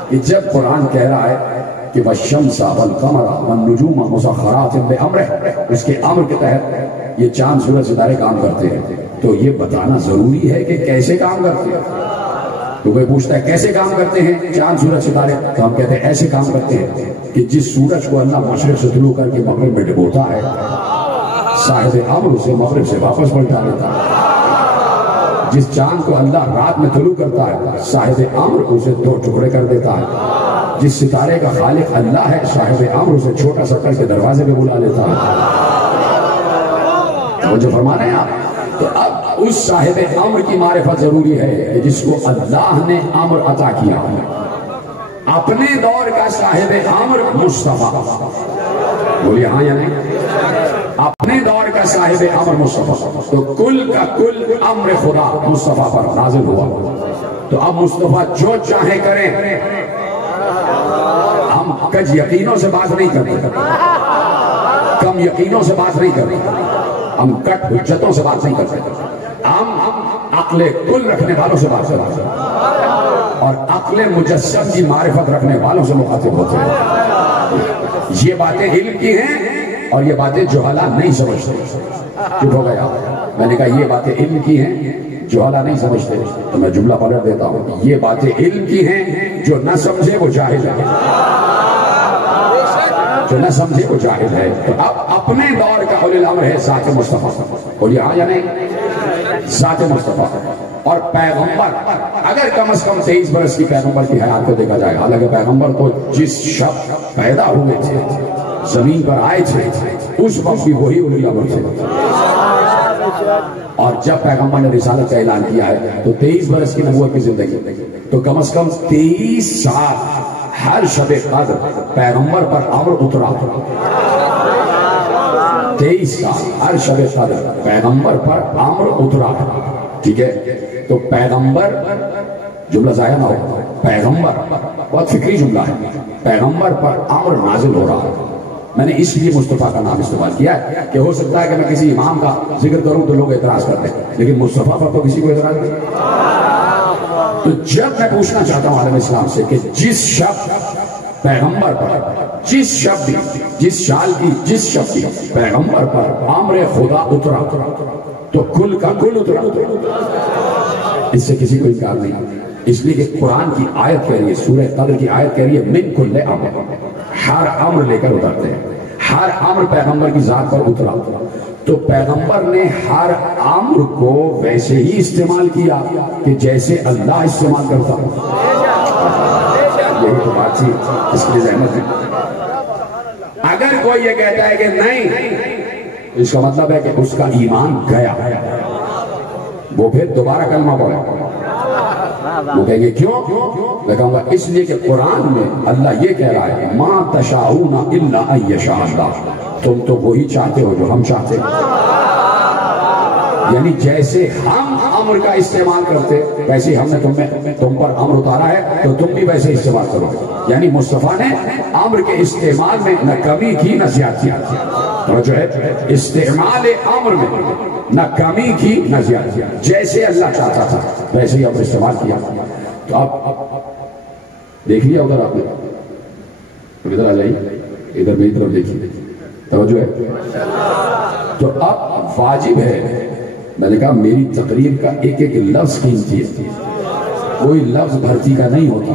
کہ جب قرآن کہہ رہا ہے کہ والشمس والقمر والنجوم مسخرات بامرہ, اس کے امر کے تحت یہ چاند سورج ستارے کام کرتے ہیں, تو یہ بتانا ضروری ہے کہ کیسے کام کرتے ہیں. تو کوئی پوچھتا ہے کیسے کام کرتے ہیں چاند سورج ستارے, تو ہم کہتے ہیں ایسے کام کرتے ہیں کہ جس سورج کو اللہ مشرق سے طلوع کر کے مغرب میں ڈبوتا ہے, صاحب امر اسے مغرب سے واپس پلٹا لیتا ہے. جس چاند کو اللہ رات میں طلوع کرتا ہے, صاحب امر اسے 2 ٹکڑے کر دیتا ہے. جس ستارے کا خالق اللہ ہے, صاحب امر اسے چھوٹا سا کر کے دروازے پہ بلا لیتا ہے. جو فرما رہے ہیں آپ, تو اب اس صاحب امر کی معرفت ضروری ہے کہ جس کو اللہ نے امر عطا کیا ہے. اپنے دور کا صاحب امر مصطفیٰ, بولیے ہاں یا نہیں, اپنے دور کا صاحب امر مصطفیٰ, تو کل کا کل امر خدا مصطفیٰ پر نازل ہوا. تو اب مصطفیٰ جو چاہے کریں, ہم کج یقینوں سے بات نہیں کرتے, کم یقینوں سے بات نہیں کرتے, ہم کٹ حجتوں سے بات نہیں کرتے, ہم عقل کل رکھنے والوں سے بات کرتے ہیں, اور عقل مجسم کی معرفت رکھنے والوں سے مخاطب ہوتے ہیں. یہ باتیں علم کی ہیں اور یہ باتیں جہلا نہیں سمجھتے. چپ ہو گیا. میں نے کہا یہ باتیں علم کی ہیں جہلا نہیں سمجھتے. تو میں جملہ پلٹ دیتا ہوں, یہ باتیں علم کی ہیں, جو نہ سمجھے وہ جاہل ہے. جو نہ سمجھے وہ جاہل ہے. تو اب اپنے دور کا اولی الامر ہے ذات مصطفیٰ. بولیے ہاں یا نہیں؟ ذات مصطفیٰ اور پیغمبر. اگر کم از کم 23 برس کی پیغمبر کی حیات کو دیکھا جائے, حالانکہ پیغمبر کو جس شب پیدا ہوئے تھے, زمین پر آئے تھے, اس وقت بھی وہی اولی الامر تھے. اور جب پیغمبر نے رسالت کا اعلان کیا ہے تو 23 برس کی نبوت کی زندگی, تو کم از کم 23 سال ہر شب قدر پیغمبر پر امر اترا. 23 سال ہر شب قدر پیغمبر پر امر اترا. ٹھیک ہے, تو پیغمبر, جملہ ضائع نہ ہو, پیغمبر بہت فکری جملہ ہے, پیغمبر پر امر نازل ہو رہا ہے. میں نے اس لیے مصطفیٰ کا نام استعمال کیا ہے کہ ہو سکتا ہے کہ میں کسی امام کا ذکر کروں تو لوگ اعتراض کرتے ہیں, لیکن مصطفیٰ پر تو کسی کو اعتراض نہیں. تو جب میں پوچھنا چاہتا ہوں عالم اسلام سے کہ جس شب پیغمبر پر, جس شب بھی, جس سال کی, جس شب کی پیغمبر پر امر خدا اترا تو کل کا کل اترا. اس سے کسی کو انکار نہیں, اس لیے کہ قرآن کی آیت کہہ رہی ہے, سورہ قدر کی آیت کہہ رہی ہے من کل امر, ہر امر لے کر اترتے ہیں. ہر امر پیغمبر کی ذات پر اترا, تو پیغمبر نے ہر امر کو ویسے ہی استعمال کیا کہ جیسے اللہ استعمال کرتا. یہی تو بات تھی, اس کی زحمت ہے. اگر کوئی یہ کہتا ہے کہ نہیں, اس کا مطلب ہے کہ اس کا ایمان گیا, وہ پھر دوبارہ کلمہ پڑھے. وہ کہیں گے کیوں؟ میں کہوں گا اس لیے کہ قرآن میں اللہ یہ کہہ رہا ہے ما تشاؤون الا ان یشاء اللہ, تم تو وہی چاہتے ہو جو ہم چاہتے ہیں. یعنی جیسے ہم امر کا استعمال کرتے ویسے ہی ہم نے تم پر امر اتارا ہے, تو تم بھی ویسے استعمال کرو. یعنی مصطفیٰ نے امر کے استعمال میں نہ کمی کی نہ زیادتی. جو ہے استعمال امر میں نہ کمی کی نہ زیادتی, جیسے اللہ چاہتا تھا ویسے ہی امر استعمال کیا. تو اب دیکھ لیا ادھر آپ نے, ادھر آ جائیے, ادھر میری طرف دیکھیے, توجہ ہے. تو اب واجب ہے, میں نے کہا میری تقریر کا ایک ایک لفظ قیمتی ہے, کوئی لفظ بھرتی کا نہیں ہوتا.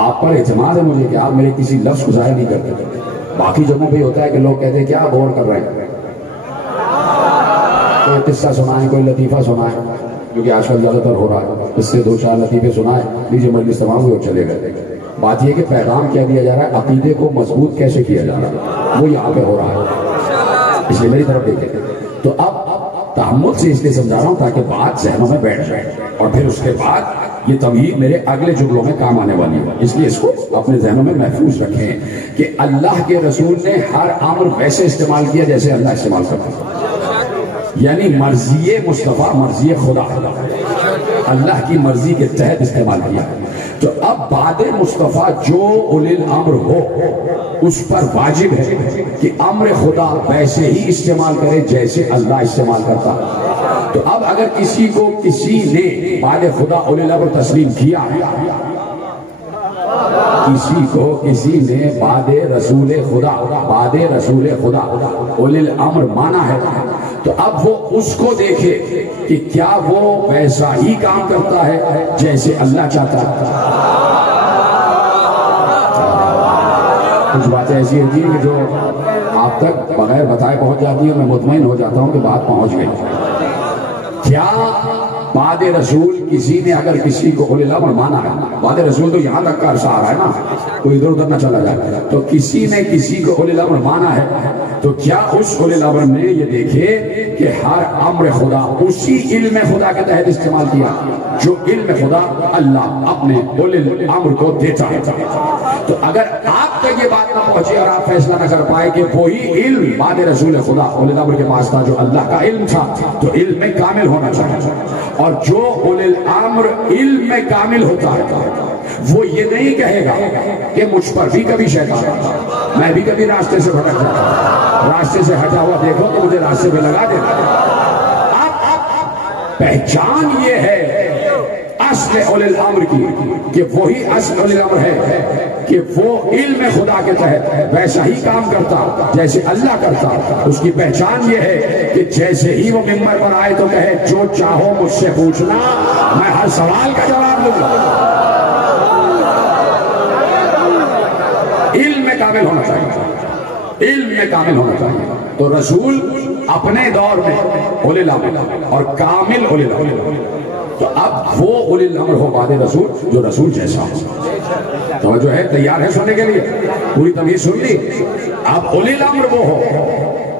آپ پر اعتماد ہے مجھے کہ آپ میرے کسی لفظ کو ظاہر نہیں کرتے. باقی جگہوں پہ ہوتا ہے کہ لوگ کہتے ہیں کیا غور کر رہے ہیں, کوئی قصہ سنائیں, کوئی لطیفہ سنائیں, جو کہ آج کل زیادہ تر ہو رہا ہے. اس سے 2-4 لطیفے سنائیں, لیجیے مجلس تمام ہوئی اور چلے گئے. بات یہ کہ پیغام کیا دیا جا رہا ہے, عقیدے کو مضبوط کیسے کیا جا رہا ہے, وہ یہاں پہ ہو رہا ہے. اس لیے میری طرف دیکھیں. تو اب تحمل سے اس لیے سمجھا رہا ہوں تاکہ بات ذہنوں میں بیٹھ جائے, اور پھر اس کے بعد یہ تمہید میرے اگلے جملوں میں کام آنے والی ہے. اس لیے اس کو اپنے ذہنوں میں محفوظ رکھیں کہ اللہ کے رسول نے ہر امر ویسے استعمال کیا جیسے اللہ استعمال کرتا. یعنی مرضی مصطفیٰ, مرضی خدا, اللہ کی مرضی کے تحت استعمال کیا. تو اب بعد مصطفیٰ جو اولی الامر ہو اس پر واجب ہے کہ امر خدا ویسے ہی استعمال کرے جیسے اللہ استعمال کرتا. تو اب اگر کسی کو کسی نے بعد خدا اولی الامر تسلیم کیا, کسی کو کسی نے بعد رسول خدا, بعد رسول خدا اولی الامر مانا ہے, تو اب وہ اس کو دیکھے کہ کیا وہ ویسا ہی کام کرتا ہے جیسے اللہ چاہتا ہے. کچھ باتیں ایسی ہوتی ہیں کہ جو آپ تک بغیر بتائے پہنچ جاتی ہیں, میں مطمئن ہو جاتا ہوں کہ بات پہنچ گئی. کیا بعد رسول کسی نے اگر کسی کو اولی الامر مانا ہے, بعد رسول تو یہاں تک کا عرصہ آ رہا ہے نا, کوئی ادھر ادھر نہ چلا جائے, تو کسی نے کسی کو اولی الامر مانا ہے, تو کیا اس اولی الامر نے یہ دیکھے کہ ہر امر خدا اسی علم خدا کے تحت استعمال کیا جو علم خدا اللہ اپنے اولی الامر کو دیتا ہے. تو اگر آپ تک یہ بات نہ پہنچے اور آپ فیصلہ نہ کر پائے کہ وہی علم بعد رسول خدا اولی الامر کے پاس تھا جو اللہ کا علم تھا, تو علم میں کامل ہونا چاہیے. اور جو اولی الامر علم میں کامل ہوتا ہے وہ یہ نہیں کہے گا کہ مجھ پر بھی کبھی شیطان آتا, میں بھی کبھی راستے سے بھٹک جاتا, راستے سے ہٹا ہوا دیکھو تو مجھے راستے پہ لگا دینا. اب پہچان یہ ہے اصل اولی الامر کی کہ وہی اصل اولی الامر ہے کہ وہ علم خدا کے تحت ویسا ہی کام کرتا جیسے اللہ کرتا. اس کی پہچان یہ ہے کہ جیسے ہی وہ ممبر پر آئے تو کہے جو چاہو مجھ سے پوچھنا، میں ہر سوال کا جواب دوں گا. علم میں کامل ہونا چاہیے، علم میں کامل ہونا چاہیے. تو رسول اپنے دور میں اولی الامر اور کامل اولی الامر. تو اب وہ اولی الامر ہو بعد رسول جو رسول جیسا ہو. توجہ ہے؟ تیار ہے سننے کے لیے؟ پوری تمیز سن لی؟ اب اولی الامر وہ ہو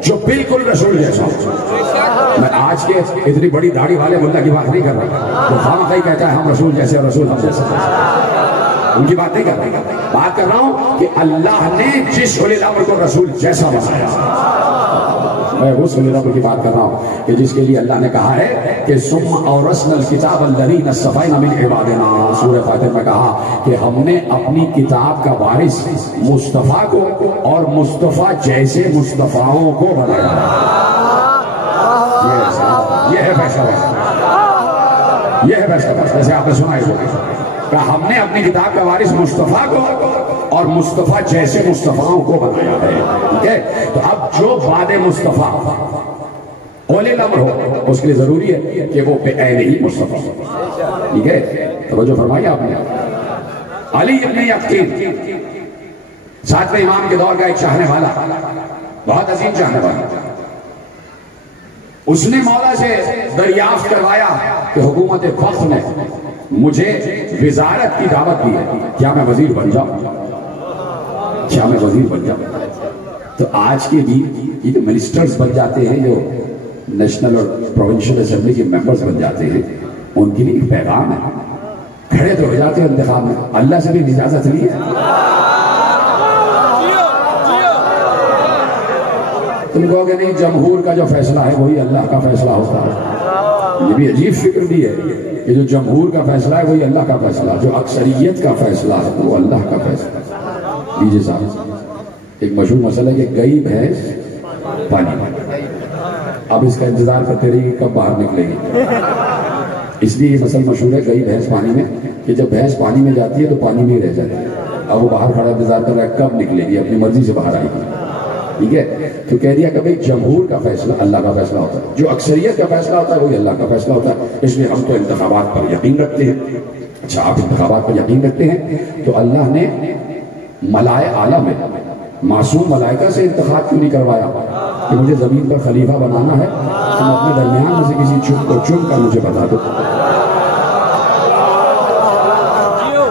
جو بالکل رسول جیسا ہو. میں آج کے اتنی بڑی داڑھی والے ملا کی بات نہیں کر رہا تو خامخواہ ہی کہتا ہے ہم رسول جیسے اور رسول ہم جیسے، ان کی بات نہیں کر رہا. بات کر رہا ہوں کہ اللہ نے جس اولی الامر کو رسول جیسا بنایا، میں اس اولی الامر کی بات کر رہا ہوں کہ جس کے لیے اللہ نے کہا ہے کہ ثم اورثنا الکتاب الذین اصطفینا من عبادنا. سورہ فاتر میں کہا کہ ہم نے اپنی کتاب کا وارث مصطفیٰ کو اور مصطفیٰ جیسے مصطفیٰوں کو بنایا. یہ ہے فیصلہ، یہ ہے فیصلہ. جیسے آپ نے سنا ہے کہ ہم نے اپنی کتاب کا وارث مصطفیٰ کو اور مصطفیٰ جیسے مصطفیٰوں کو بنایا ہے. ٹھیک ہے؟ تو اب جو بعد مصطفیٰ اولی الامر ہو اس کے لیے ضروری ہے کہ وہ بے عین ہی مصطفیٰ ہو. ٹھیک ہے؟ توجہ فرمائی آپ نے. علی ابن یقین ساتویں امام کے دور کا ایک چاہنے والا، بہت عظیم چاہنے والا، اس نے مولا سے دریافت کروایا کہ حکومت فخر نے مجھے وزارت کی دعوت دی ہے، کیا میں وزیر بن جاؤں؟ کیا میں وزیر بن جاؤں؟ تو آج کے بھی یہ جو منسٹرز بن جاتے ہیں، جو نیشنل اور پروونشل اسمبلی کے ممبرز بن جاتے ہیں، ان کے لیے ایک پیغام ہے. کھڑے تو ہو جاتے ہیں انتخاب میں، اللہ سے بھی اجازت لی ہے. تم کہو گے نہیں جمہور کا جو فیصلہ ہے وہی اللہ کا فیصلہ ہوتا ہے. یہ بھی عجیب فکر بھی ہے کہ جو جمہور کا فیصلہ ہے وہی اللہ کا فیصلہ، جو اکثریت کا فیصلہ ہے وہ اللہ کا فیصلہ. لیجیے صاحب، ایک مشہور مسئلہ ہے کہ گئی بھینس پانی میں. اب اس کا انتظار کرتے رہیے کہ کب باہر نکلے گی. اس لیے یہ مسئلہ مشہور ہے گئی بھینس پانی میں، کہ جب بھینس پانی میں جاتی ہے تو پانی میں ہی رہ جاتی ہے. اب وہ باہر کھڑا انتظار کر رہا ہے کب نکلے گی، اپنی مرضی سے باہر آئے گی. ٹھیک ہے؟ تو کہہ دیا کہ بھئی جمہور کا فیصلہ اللہ کا فیصلہ ہوتا ہے، جو اکثریت کا فیصلہ ہوتا ہے وہی اللہ کا فیصلہ ہوتا ہے. اس لیے ہم تو انتخابات پر یقین رکھتے ہیں. اچھا، آپ انتخابات پر یقین رکھتے ہیں تو اللہ نے ملائے اعلیٰ میں معصوم ملائکہ سے انتخاب کیوں نہیں کروایا کہ مجھے زمین پر خلیفہ بنانا ہے، تم اپنے درمیان میں سے کسی کو چن کر مجھے بتا دو.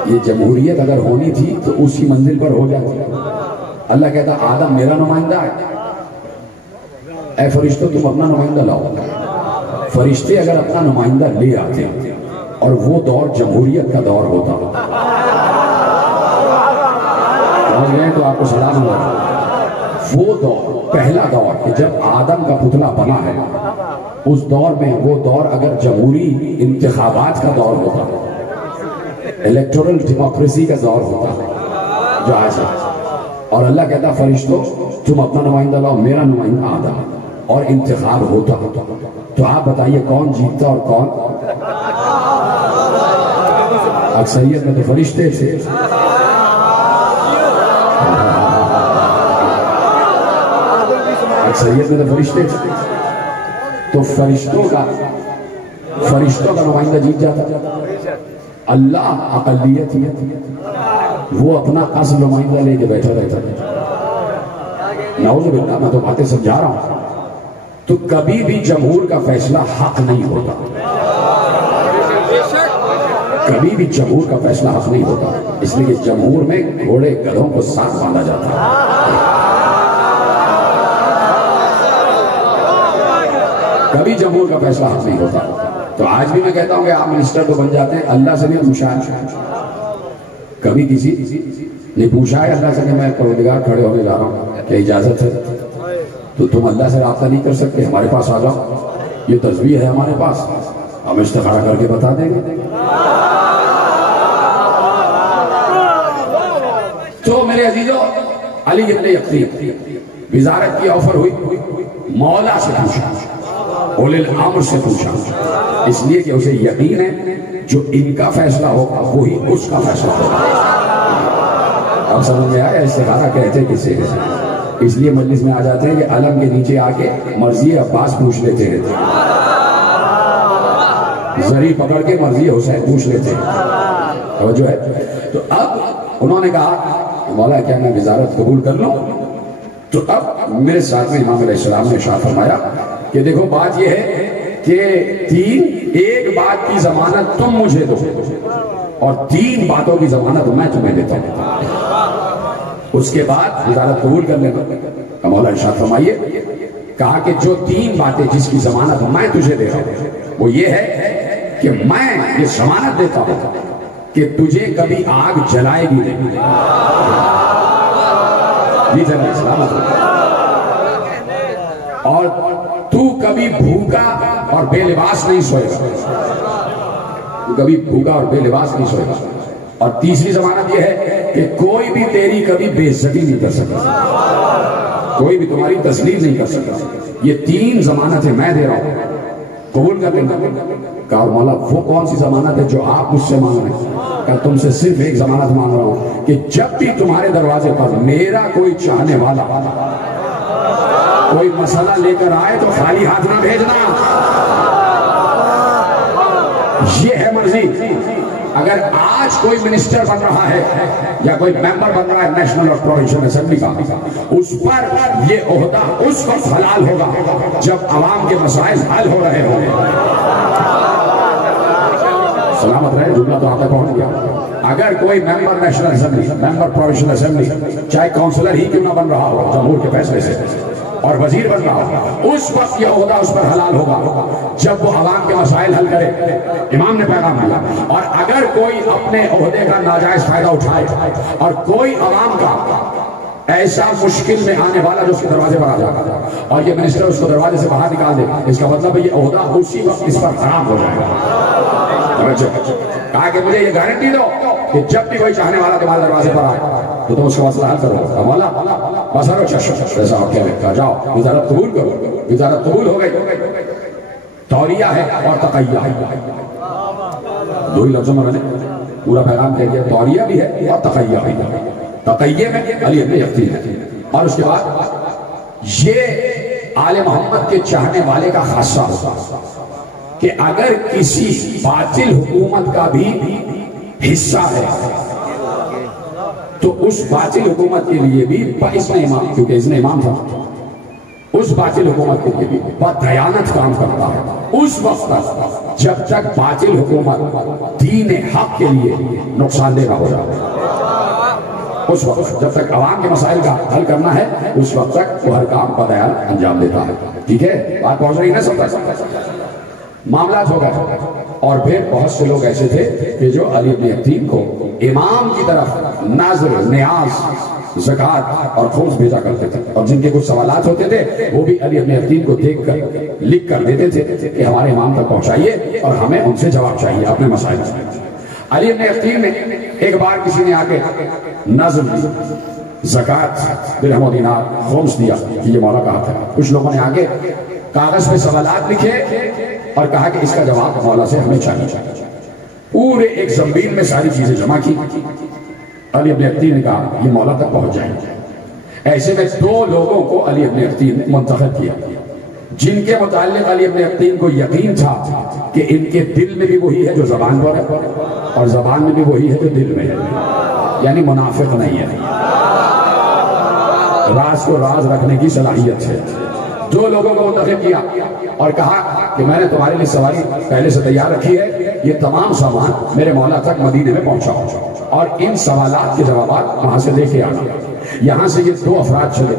یہ جمہوریت اگر ہونی تھی تو اسی منزل پر ہو جاتی. اللہ کہتا آدم میرا نمائندہ ہے، اے فرشتوں تم اپنا نمائندہ لاؤ. فرشتے اگر اپنا نمائندہ لے آتے اور وہ دور جمہوریت کا دور ہوتا تو آپ کو سلام ہوا. وہ دور پہلا دور کہ جب آدم کا پتلا بنا ہے، اس دور میں وہ دور اگر جمہوری انتخابات کا دور ہوتا، الیکٹورل ڈیموکریسی کا دور ہوتا جو آج ہے، اور اللہ کہتا فرشتوں تم اپنا نمائندہ لاؤ، میرا نمائندہ آدم، اور انتخاب ہوتا، تو آپ بتائیے کون جیتتا اور کون؟ اکثریت میں تو فرشتے تھے. اکثریت میں تو فرشتے تھے، تو فرشتوں کا نمائندہ جیت جاتا. اللہ اقلیت ہی وہ اپنا اصل نمائندہ لے کے بیٹھا رہتا ہے. نعوذ باللہ، میں تو باتیں سمجھا رہا ہوں. تو کبھی بھی جمہور کا فیصلہ حق نہیں ہوتا، کبھی بھی جمہور کا فیصلہ حق نہیں ہوتا. اس لیے کہ جمہور میں گھوڑے گدھوں کو ساتھ باندھا جاتا ہے. کبھی جمہور کا فیصلہ حق نہیں ہوتا. تو آج بھی میں کہتا ہوں کہ آپ منسٹر تو بن جاتے ہیں، اللہ سے نہیں پوچھا. کبھی کسی نے پوچھا ہے اللہ سے کہ میں پروردگار کھڑے ہونے جا رہا ہوں، کیا اجازت ہے؟ تو تم اللہ سے رابطہ نہیں کر سکتے، ہمارے پاس آ جاؤ، یہ تسبیح ہے ہمارے پاس، ہم استخارہ کر کے بتا دیں گے. تو میرے عزیزو، علی ابن یقین وزارت کی آفر ہوئی، مولا سے پوچھا، اولی الامر سے پوچھا. اس لیے کہ اسے یقین ہے جو ان کا فیصلہ ہوگا وہی اس کا فیصلہ ہوگا. اب سمجھ میں آیا استخارہ کہتے کسے ہیں؟ اس لیے مجلس میں آ جاتے ہیں کہ علم کے نیچے آ کے مرضی عباس پوچھ لیتے رہتے ہیں, زری پکڑ کے مرضی حسین پوچھ لیتے ہیں. توجہ ہے. تو اب انہوں نے کہا مولا کیا میں وزارت قبول کر لوں؟ تو اب میرے ساتھ میں امام علیہ السلام نے ارشاد فرمایا کہ دیکھو بات یہ ہے کہ ایک بات کی ضمانت تم مجھے دو اور 3 باتوں کی ضمانت میں تمہیں دیتا ہوں, اس کے بعد وزارت قبول کر لینا. مولا ارشاد فرمائیے, کہا کہ جو 3 باتیں جس کی ضمانت میں تجھے دے رہا ہوں وہ یہ ہے کہ میں یہ ضمانت دیتا ہوں کہ تجھے کبھی آگ جلائے گی نہیں. جی جناب سلامت ہو. اور تو کبھی بھوکا اور بے لباس نہیں سوئے گا, تو کبھی بھوکا اور بے لباس نہیں سوئے گا. اور تیسری ضمانت یہ ہے کہ کوئی بھی تیری کبھی بے عزتی نہیں کر سکتا, کوئی بھی تمہاری تسلیم نہیں کر سکتا. یہ 3 ضمانتیں میں دے رہا ہوں, قبول کر لینا. کہا مولا وہ کون سی ضمانت ہے جو آپ مجھ سے مانگ رہے ہیں؟ کہا تم سے صرف ایک ضمانت مانگ رہا ہوں کہ جب بھی تمہارے دروازے پر میرا کوئی چاہنے والا کوئی مسئلہ لے کر آئے تو خالی ہاتھ نہ بھیجنا. یہ ہے مرضی. اگر آج کوئی منسٹر بن رہا ہے یا کوئی ممبر بن رہا ہے نیشنل اور پروونشل اسمبلی کا, اس پر یہ عہدہ اس وقت حلال ہوگا جب عوام کے مسائل حل ہو رہے ہوں گے. سلامت رہے, جملہ تو آپ تک پہنچ گیا. اگر کوئی ممبر نیشنل اسمبلی, ممبر پروونشل اسمبلی, چاہے کونسلر ہی کیوں نہ بن رہا ہو جمہور کے فیصلے سے, اور وزیر بن رہا ہو, اس وقت یہ عہدہ اس پر حلال ہوگا جب وہ عوام کے مسائل حل کرے. امام نے پیغام دیا. اور اگر کوئی اپنے عہدے کا ناجائز فائدہ اٹھائے اور کوئی عوام کا ایسا مشکل میں آنے والا جو اس کے دروازے پر آ جائے اور یہ منسٹر اس کو دروازے سے باہر نکال دے, اس کا مطلب ہے یہ عہدہ اسی وقت اس پر حرام ہو جائے گا. کہا کہ مجھے یہ گارنٹی دو کہ جب بھی کوئی چاہنے والا تمہارے دروازے پر آئے تو تم اس کا مسئلہ حل کرو. مولا بس ہرو ایسا کہا جاؤ وزارت قبول کرو. وزارت قبول ہو گئی. توریہ ہے اور تقیہ ہے, 2 ہی لفظوں میں میں نے پورا پیغام کہہ دیا. توریہ بھی ہے اور تقیہ بھی ہے. تقیہ میں علی ابن یقین ہے. اور اس کے بعد یہ آل محمد کے چاہنے والے کا خاصہ ہوتا کہ اگر کسی باطل حکومت کا بھی حصہ ہے تو اس باطل حکومت کے لیے بھی اس نے امام, کیونکہ اس نے امام تھا, اس باطل حکومت کے لیے بھی بدیانت کام کرتا ہے اس وقت تک جب تک باطل حکومت دین حق کے لیے نقصان دہ نہ ہو جائے. اس وقت جب تک عوام کے مسائل کا حل کرنا ہے اس وقت تک وہ ہر کام بدیان انجام دیتا ہے. ٹھیک ہے, بات پہنچ رہی ہے نا سب. معاملات ہو گئے. اور پھر بہت سے لوگ ایسے تھے کہ جو علی ابن یقین کو امام کی طرف نظر, نیاز, زکوٰۃ اور خمس بھیجا کرتے تھے, اور جن کے کچھ سوالات ہوتے تھے وہ بھی علی ابن یقین کو دیکھ کر لکھ کر دیتے تھے کہ ہمارے امام تک پہنچائیے اور ہمیں ان سے جواب چاہیے اپنے مسائل. علی ابن یقین نے ایک بار کسی نے آ کے نظر دی, زکوٰۃ, درہم و دینار, خمس دیا کہ یہ مولا کہا تھا. کچھ لوگوں نے آگے کاغذ پہ سوالات لکھے اور کہا کہ اس کا جواب مولا سے ہمیں چاہیے. پورے ایک زمین میں ساری چیزیں جمع کی. علی ابن یقین نے کہا یہ مولا تک پہنچ جائیں. ایسے میں 2 لوگوں کو علی ابن یقین نے منتخب کیا جن کے متعلق علی ابن یقین کو یقین تھا کہ ان کے دل میں بھی وہی ہے جو زبان پر ہے اور زبان میں بھی وہی ہے جو دل میں ہے, یعنی منافق نہیں ہے, راز کو راز رکھنے کی صلاحیت ہے. 2 لوگوں کو منتخب کیا اور کہا کہ میں نے تمہارے لیے سواری پہلے سے تیار رکھی ہے, یہ تمام سامان میرے مولا تک مدینے میں پہنچاؤ اور ان سوالات کے جوابات وہاں سے لے کے آنا. یہاں سے یہ 2 افراد چلے,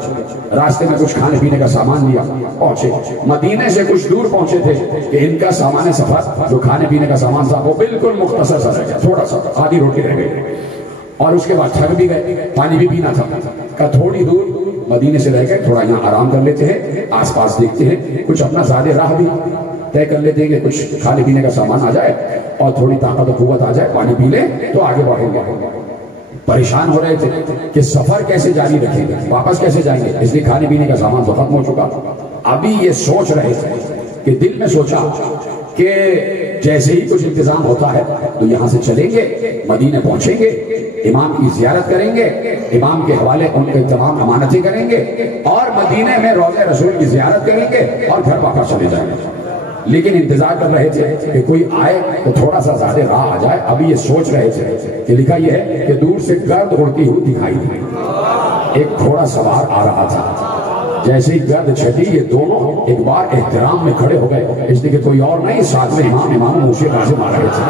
راستے میں کچھ کھانے پینے کا سامان لیا, پہنچے. مدینے سے کچھ دور پہنچے تھے کہ ان کا سامان سفر جو کھانے پینے کا سامان تھا وہ بالکل مختصر سا رہ گیا, تھوڑا سا, آدھی روٹی رہ گئی. اور اس کے بعد تھک بھی گئے, پانی بھی پینا تھا. کہ تھوڑی دور مدینے سے رہ گئے, تھوڑا یہاں آرام کر لیتے ہیں, آس پاس دیکھتے ہیں, کچھ اپنا زیادہ راہ بھی طے کر لیتے ہیں کہ کچھ کھانے پینے کا سامان آ جائے اور تھوڑی طاقت و قوت آ جائے, پانی پی لیں تو آگے بڑھیں گے. پریشان ہو رہے تھے کہ سفر کیسے جاری رکھیں گے, واپس کیسے جائیں گے, اس لیے کھانے پینے کا سامان تو ختم ہو چکا. ابھی یہ سوچ رہے تھے کہ دل میں سوچا کہ جیسے ہی کچھ انتظام ہوتا ہے تو یہاں سے چلیں گے، مدینے پہنچیں گے، امام کی زیارت کریں گے، امام کے حوالے ان کے تمام امانتیں کریں گے، اور مدینے میں روضہ رسول کی زیارت کریں گے اور گھر واپس چلے جائیں گے۔ لیکن انتظار کر رہے تھے کہ کوئی آئے تو تھوڑا سا زیادہ راہ آ جائے۔ ابھی یہ سوچ رہے تھے کہ لکھا یہ ہے کہ دور سے گرد اڑتی ہوئی دکھائی دی، ایک گھوڑا سوار آ رہا تھا۔ جیسے ہی گرد چھٹی یہ دونوں ایک بار احترام میں کھڑے ہو گئے، اس لیے کہ کوئی اور نہیں، ساتھ میں امام موسیٰ کاظم آ رہے تھے،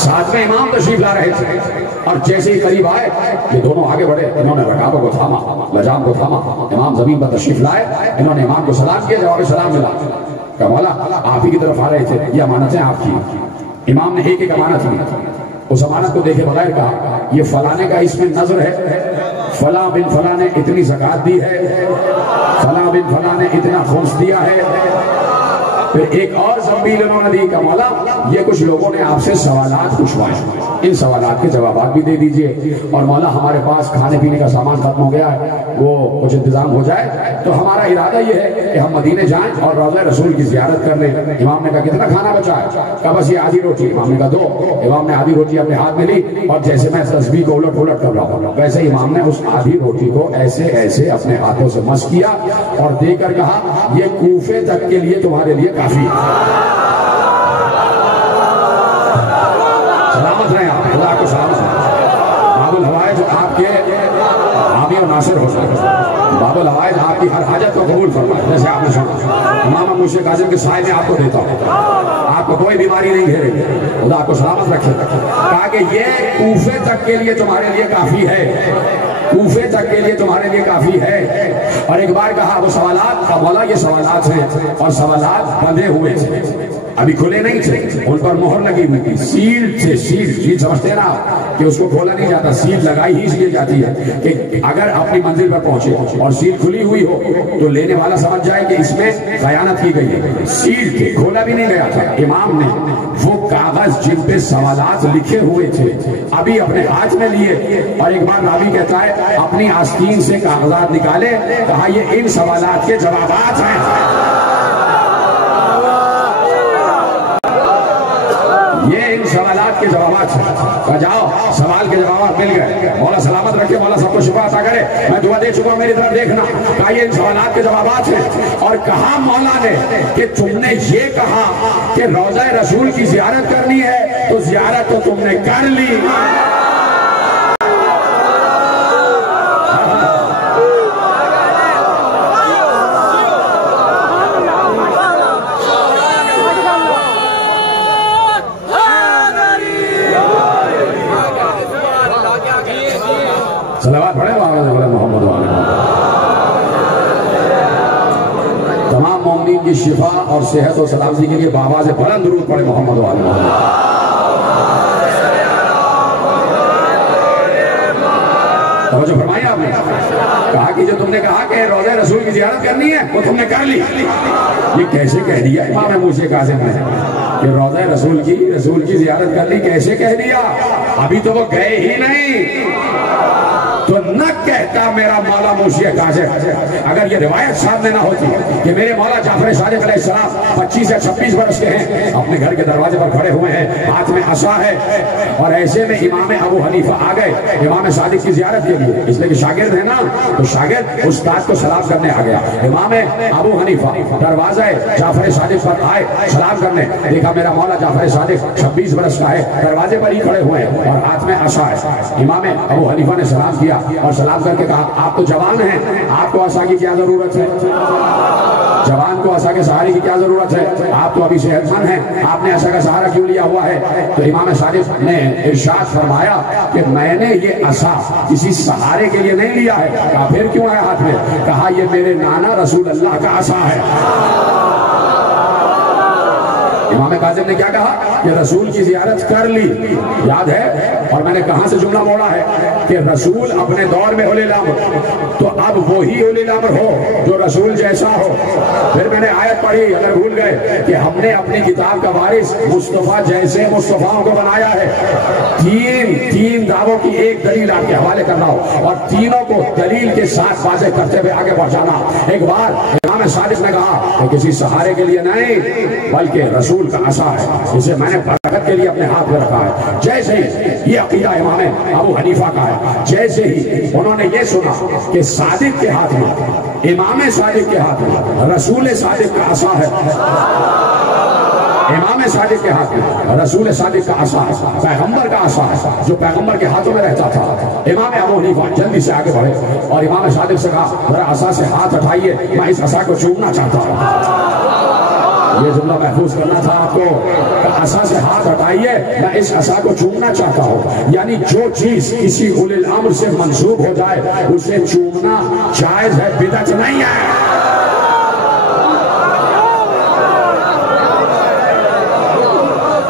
ساتھ میں امام تشریف لا رہے تھے۔ اور جیسے ہی قریب آئے یہ دونوں آگے بڑھے، انہوں نے رکابوں کو تھاما، لجام کو تھاما، امام زمین پر تشریف لائے، انہوں نے امام کو سلام کیا، جواب سلام ملا۔ کہ مولا آپ ہی کی طرف آ رہے تھے، یہ امانتیں آپ کی۔ امام نے ایک ایک امانت لی، اس امانت کو دیکھے بغیر کہا یہ فلانے کا اس میں نظر ہے، فلاں بن فلاں نے اتنی زکات دی ہے، فلاں بن فلاں نے اتنا خمس دیا ہے۔ پھر ایک اور زنبیل انہوں نے دی کہ مولا یہ کچھ لوگوں نے آپ سے سوالات پوچھوائے، ان سوالات کے جوابات بھی دے دیجئے، اور مولا ہمارے پاس کھانے پینے کا سامان ختم ہو گیا ہے، وہ کچھ انتظام ہو جائے تو ہمارا ارادہ یہ ہے کہ ہم مدینے جائیں اور روضہ رسول کی زیارت کر لیں۔ امام نے کہا کتنا کھانا بچا ہے؟ کہا بس یہ آدھی روٹی۔ امام نے کہا دو۔ امام نے آدھی روٹی اپنے ہاتھ میں لی، اور جیسے میں تسبیح کو الٹ پلٹ کر رہا ہوں ویسے امام نے اس آدھی روٹی کو ایسے ایسے اپنے ہاتھوں سے مس کیا اور دے کر کہا یہ کوفے تک کے لیے تمہارے لیے کافی ہے۔ سلامت رہیں آپ، خدا کو سلامت رہیں۔ باب الحوائج آپ کے حامی و ناصر ہو سکتے، باب الحوائج آپ کی ہر حاجت کو قبول فرمائے۔ جیسے آپ نے سنا امام موسیٰ کاظم کے سائے میں آپ کو دیتا ہوں، آپ کو کوئی بیماری نہیں گھیرے گی، خدا کو سلامت رکھے۔ کہا کہ یہ کوفے تک کے لیے تمہارے لیے کافی ہے، کوفے تک کے لیے تمہارے لیے کافی ہے۔ اور ایک بار کہا وہ سوالات کا مولا یہ سوالات ہیں، اور سوالات بندھے ہوئے تھے، ابھی کھلے نہیں تھے، ان پر مہر لگی ہوئی تھی، سیل تھے، سیل سمجھتے ہیں نا کہ اس کو کھولا نہیں جاتا، سیل لگائی ہی اس لیے جاتی ہے کہ اگر اپنی منزل پر پہنچے اور سیل کھلی ہوئی ہو تو لینے والا سمجھ جائے کہ اس میں خیانت کی گئی ہے۔ سیل تھے، کھولا بھی نہیں گیا تھا۔ امام نے وہ کاغذ جن پہ سوالات لکھے ہوئے تھے ابھی اپنے ہاتھ میں لیے، اور ایک بار راوی کہتا ہے اپنی آستین سے کاغذات نکالے، کہا یہ ان سوالات کے جوابات ہیں، یہ ان سوالات کے جوابات ہیں۔ کہا جاؤ سوال کے جوابات مل گئے، مولا سلامت رکھے، مولا سب کو شفا عطا کرے، میں دعا دے چکا ہوں، میری طرف دیکھنا۔ کہا یہ ان سوالات کے جوابات ہیں، اور کہا مولا نے کہ تم نے یہ کہا کہ روضہ رسول کی زیارت کرنی ہے تو زیارت تو تم نے کر لی، صلوات پڑھے محمد والے تمام مومنین کی شفا اور صحت و سلامتی کے لیے بآواز بلند درود پڑھے محمد والے محمد۔ توجہ فرمائی آپ نے، کہا کہ جو تم نے کہا کہ روضہ رسول کی زیارت کرنی ہے وہ تم نے کر لی۔ یہ کیسے کہہ دیا امام موسیٰ کاظم نے کہ روضہ رسول کی زیارت کرنی، کیسے کہہ دیا؟ ابھی تو وہ گئے ہی نہیں، تو نہ کہتا میرا مولا موسیٰ کاظم اگر یہ روایت سامنے نہ ہوتی کہ میرے مولا جعفر صادق علیہ السلام 25 یا 26 برس کے ہیں، اپنے گھر کے دروازے پر کھڑے ہوئے ہیں، ہاتھ میں عصا ہے، اور ایسے میں امام ابو حنیفہ آ گئے امام صادق کی زیارت کے لیے، اس لیے کہ شاگرد ہے نا، تو شاگرد استاد کو سلام کرنے آ گیا۔ امام ابو حنیفہ دروازہ جعفر صادق پر آئے سلام کرنے، دیکھا میرا مولا جعفر صادق 26 برس کا ہے، دروازے پر ہی کھڑے ہوئے ہیں اور ہاتھ میں عصا ہے۔ امام ابو حنیفہ نے سلام کیا اور سلام کر کے کہا آپ تو جوان ہیں، آپ کو عصا کی کیا ضرورت ہے؟ جوان کو عصا کے سہارے کی کیا ضرورت ہے؟ آپ تو ابھی صحت مند ہیں، آپ نے عصا کا سہارا کیوں لیا ہوا ہے؟ تو امام صادق نے ارشاد فرمایا کہ میں نے یہ عصا کسی سہارے کے لیے نہیں لیا ہے۔ کہا پھر کیوں ہے ہاتھ میں؟ کہا یہ میرے نانا رسول اللہ کا عصا ہے۔ امام کاظم نے کیا کہا کہ رسول کی زیارت کر لی، یاد ہے؟ اور میں نے کہاں سے جملہ موڑا ہے کہ رسول اپنے دور میں اولی الامر، تو اب وہی اولی الامر ہو جو رسول جیسا ہو۔ پھر میں نے آیت پڑھی، اگر بھول گئے، کہ ہم نے اپنی کتاب کا وارث مصطفیٰ جیسے مصطفیٰوں کو بنایا ہے۔ تین دعووں کی ایک دلیل آپ کے حوالے کرنا ہو اور تینوں کو دلیل کے ساتھ واضح کرتے ہوئے آگے بڑھانا۔ ایک بار امام صادق نے کہا کہ کسی سہارے کے لیے نہیں بلکہ رسول کا عصا ہے، اسے میں نے برکت کے لیے اپنے ہاتھ میں رکھا ہے۔ جیسے ہی یہ عقیدہ امام ابو حنیفہ کا ہے، جیسے ہی انہوں نے یہ سنا کہ صادق کے ہاتھ میں، امام صادق کے ہاتھ میں رسول صادق کا عصا ہے، امام صادق کے ہاتھ میں رسول صادق کا عصا ہے، پیغمبر کا عصا ہے جو پیغمبر کے ہاتھوں میں رہتا تھا، امام ابو حنیفہ جلدی سے آگے بڑھے اور امام صادق سے کہا ذرا عصا سے ہاتھ ہٹائیے، میں اس عصا کو چومنا چاہتا ہوں۔ یہ جملہ محفوظ کرنا تھا آپ کو کہ عصا سے ہاتھ ہٹائیے، میں اس عصا کو چومنا چاہتا ہوں۔ یعنی جو چیز کسی اولی الامر سے منسوب ہو جائے اسے چومنا جائز ہے، بدعت نہیں ہے۔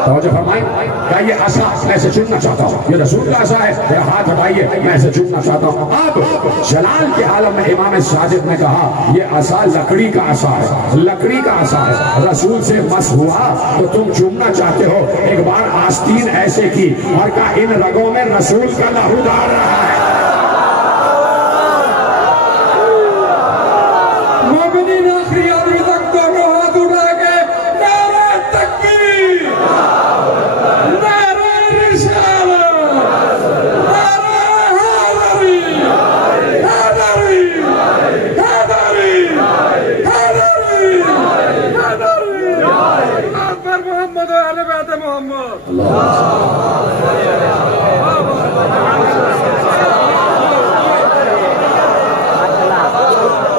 توجہ فرمائیں کہ یہ عصا میں اسے چومنا چاہتا ہوں، یہ رسول کا عصا ہے، میرا ہاتھ ہٹائیے میں اسے چومنا چاہتا ہوں۔ اب جلال کے عالم میں امام صادق نے کہا یہ عصا لکڑی کا عصا ہے، لکڑی کا عصا ہے، رسول سے مس ہوا تو تم چومنا چاہتے ہو۔ ایک بار آستین ایسے کی اور کہا ان رگوں میں رسول کا لہو ڈال رہا ہے۔ مومنین آخری آدمی تک دونوں ہاتھ اٹھا کے نعرہ تکبیر، نعرہ رسالت، نعرہ حیدری، حیدری، حیدری، حیدری، حیدری، اکبر محمد و اہل بیت محمد۔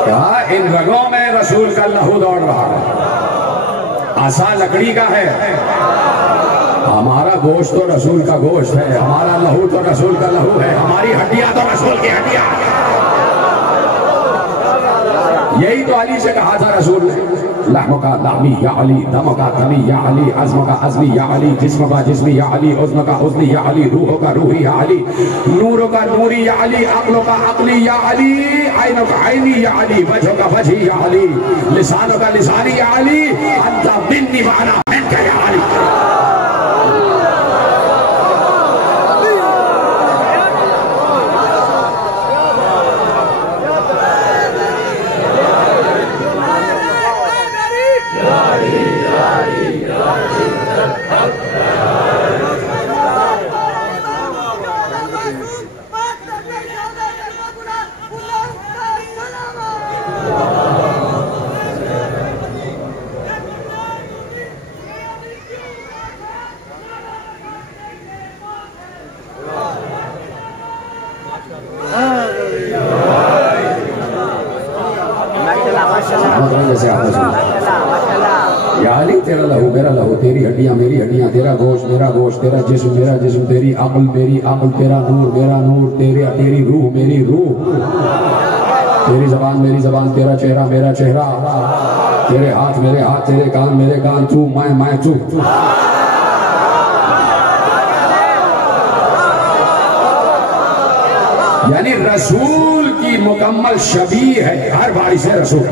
کہا ان رگوں میں رسول کا لہو دوڑ رہا ہے، عصا لکڑی کا ہے، ہمارا گوشت تو رسول کا گوشت ہے، ہمارا لہو تو رسول کا لہو ہے، ہماری ہڈیاں تو رسول کی ہڈیاں۔ یہی تو علی سے کہا تھا رسول نے، لحم کا لحمی یا علی، دم کا دمی یا علی، عزم کا عزمی یا علی، جسم کا جسمی یا علی، عزم کا عزمی یا علی، روح کا روحی یا علی، نور کا نوری یا علی، عقل کا عقلی یا علی، عین کا عینی یا علی، وجہ کا وجہی یا علی، لسان کا لسانی یا علی، انت منی وانا منک یا علی۔ یا علی تیرا لہو میرا لہو، تیری ہڈیاں میری ہڈیاں، تیرا گوشت میرا گوشت، تیرا جسم میرا جسم، تیری عقل میری عقل، تیرا نور میرا نور، تیری روح میری روح، تیری زبان میری زبان، تیرا چہرہ میرا چہرہ، تیرے ہاتھ میرے ہاتھ، تیرے کان میرے کان، تو میں تو۔ یعنی رسول کی مکمل شبیہ ہے ہر باری سے رسول۔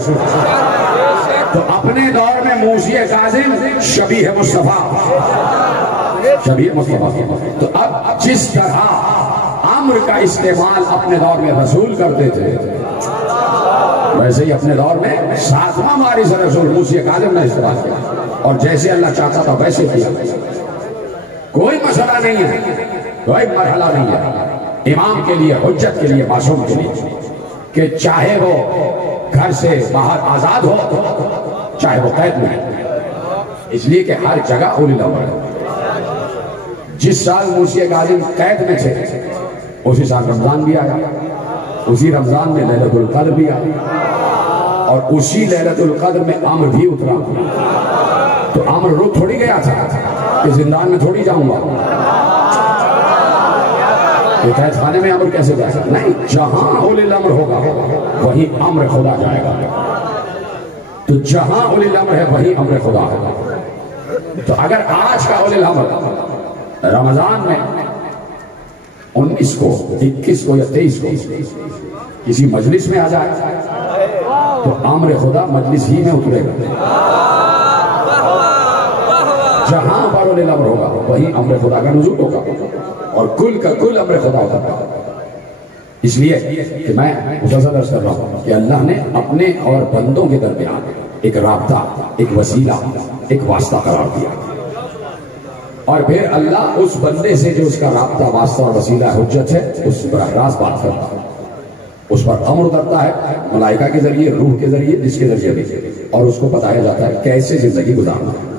تو اپنے دور میں موسی کاظم شبیہ مصطفیٰ، شبیہ مصطفیٰ۔ تو اب جس طرح امر کا استعمال اپنے دور میں رسول کرتے تھے ویسے ہی اپنے دور میں ساتواں وارث رسول موسی کاظم نے استعمال کیا، اور جیسے اللہ چاہتا تھا ویسے کیا۔ کوئی مسئلہ نہیں ہے، کوئی مرحلہ نہیں ہے امام کے لیے، حجت کے لیے، معصوم کے لیے، کہ چاہے وہ گھر سے باہر آزاد ہو چاہے وہ قید میں ہے، اس لیے کہ ہر جگہ اولی الامر ہے۔ جس سال موسی کاظم قید میں تھے اسی سال رمضان بھی آیا، اسی رمضان میں لیلۃ القدر بھی آیا، اور اسی لیلۃ القدر میں امر بھی اترا۔ تو امر رک تھوڑی گیا تھا کہ زندان میں تھوڑی جاؤں گا، قید خانے میں امر کیسے جائے گا؟ نہیں، جہاں اولی الامر ہوگا وہی امر خدا جائے گا۔ تو جہاں اولی الامر ہے وہی امر خدا ہے۔ تو اگر آج کا اولی الامر رمضان میں 19 کو 21 کو یا 23 کو کسی مجلس میں آ جائے تو امر خدا مجلس ہی میں اترے گا۔ جہاں پر اولی الامر ہوگا وہی امر خدا کا نزول ہوگا، اور کل کا کل امر خدا ہوتا ہے۔ اس لیے کہ میں مسلسل عرض کر رہا ہوں کہ اللہ نے اپنے اور بندوں کے درمیان ایک رابطہ، ایک وسیلہ، ایک واسطہ قرار دیا، اور پھر اللہ اس بندے سے جو اس کا رابطہ، واسطہ اور وسیلہ حجت ہے، اس سے براہ راست بات کرتا ہے، اس پر امر کرتا ہے ملائکہ کے ذریعے، روح کے ذریعے، جس کے ذریعے بھی، اور اس کو بتایا جاتا ہے کیسے زندگی گزارنا ہے۔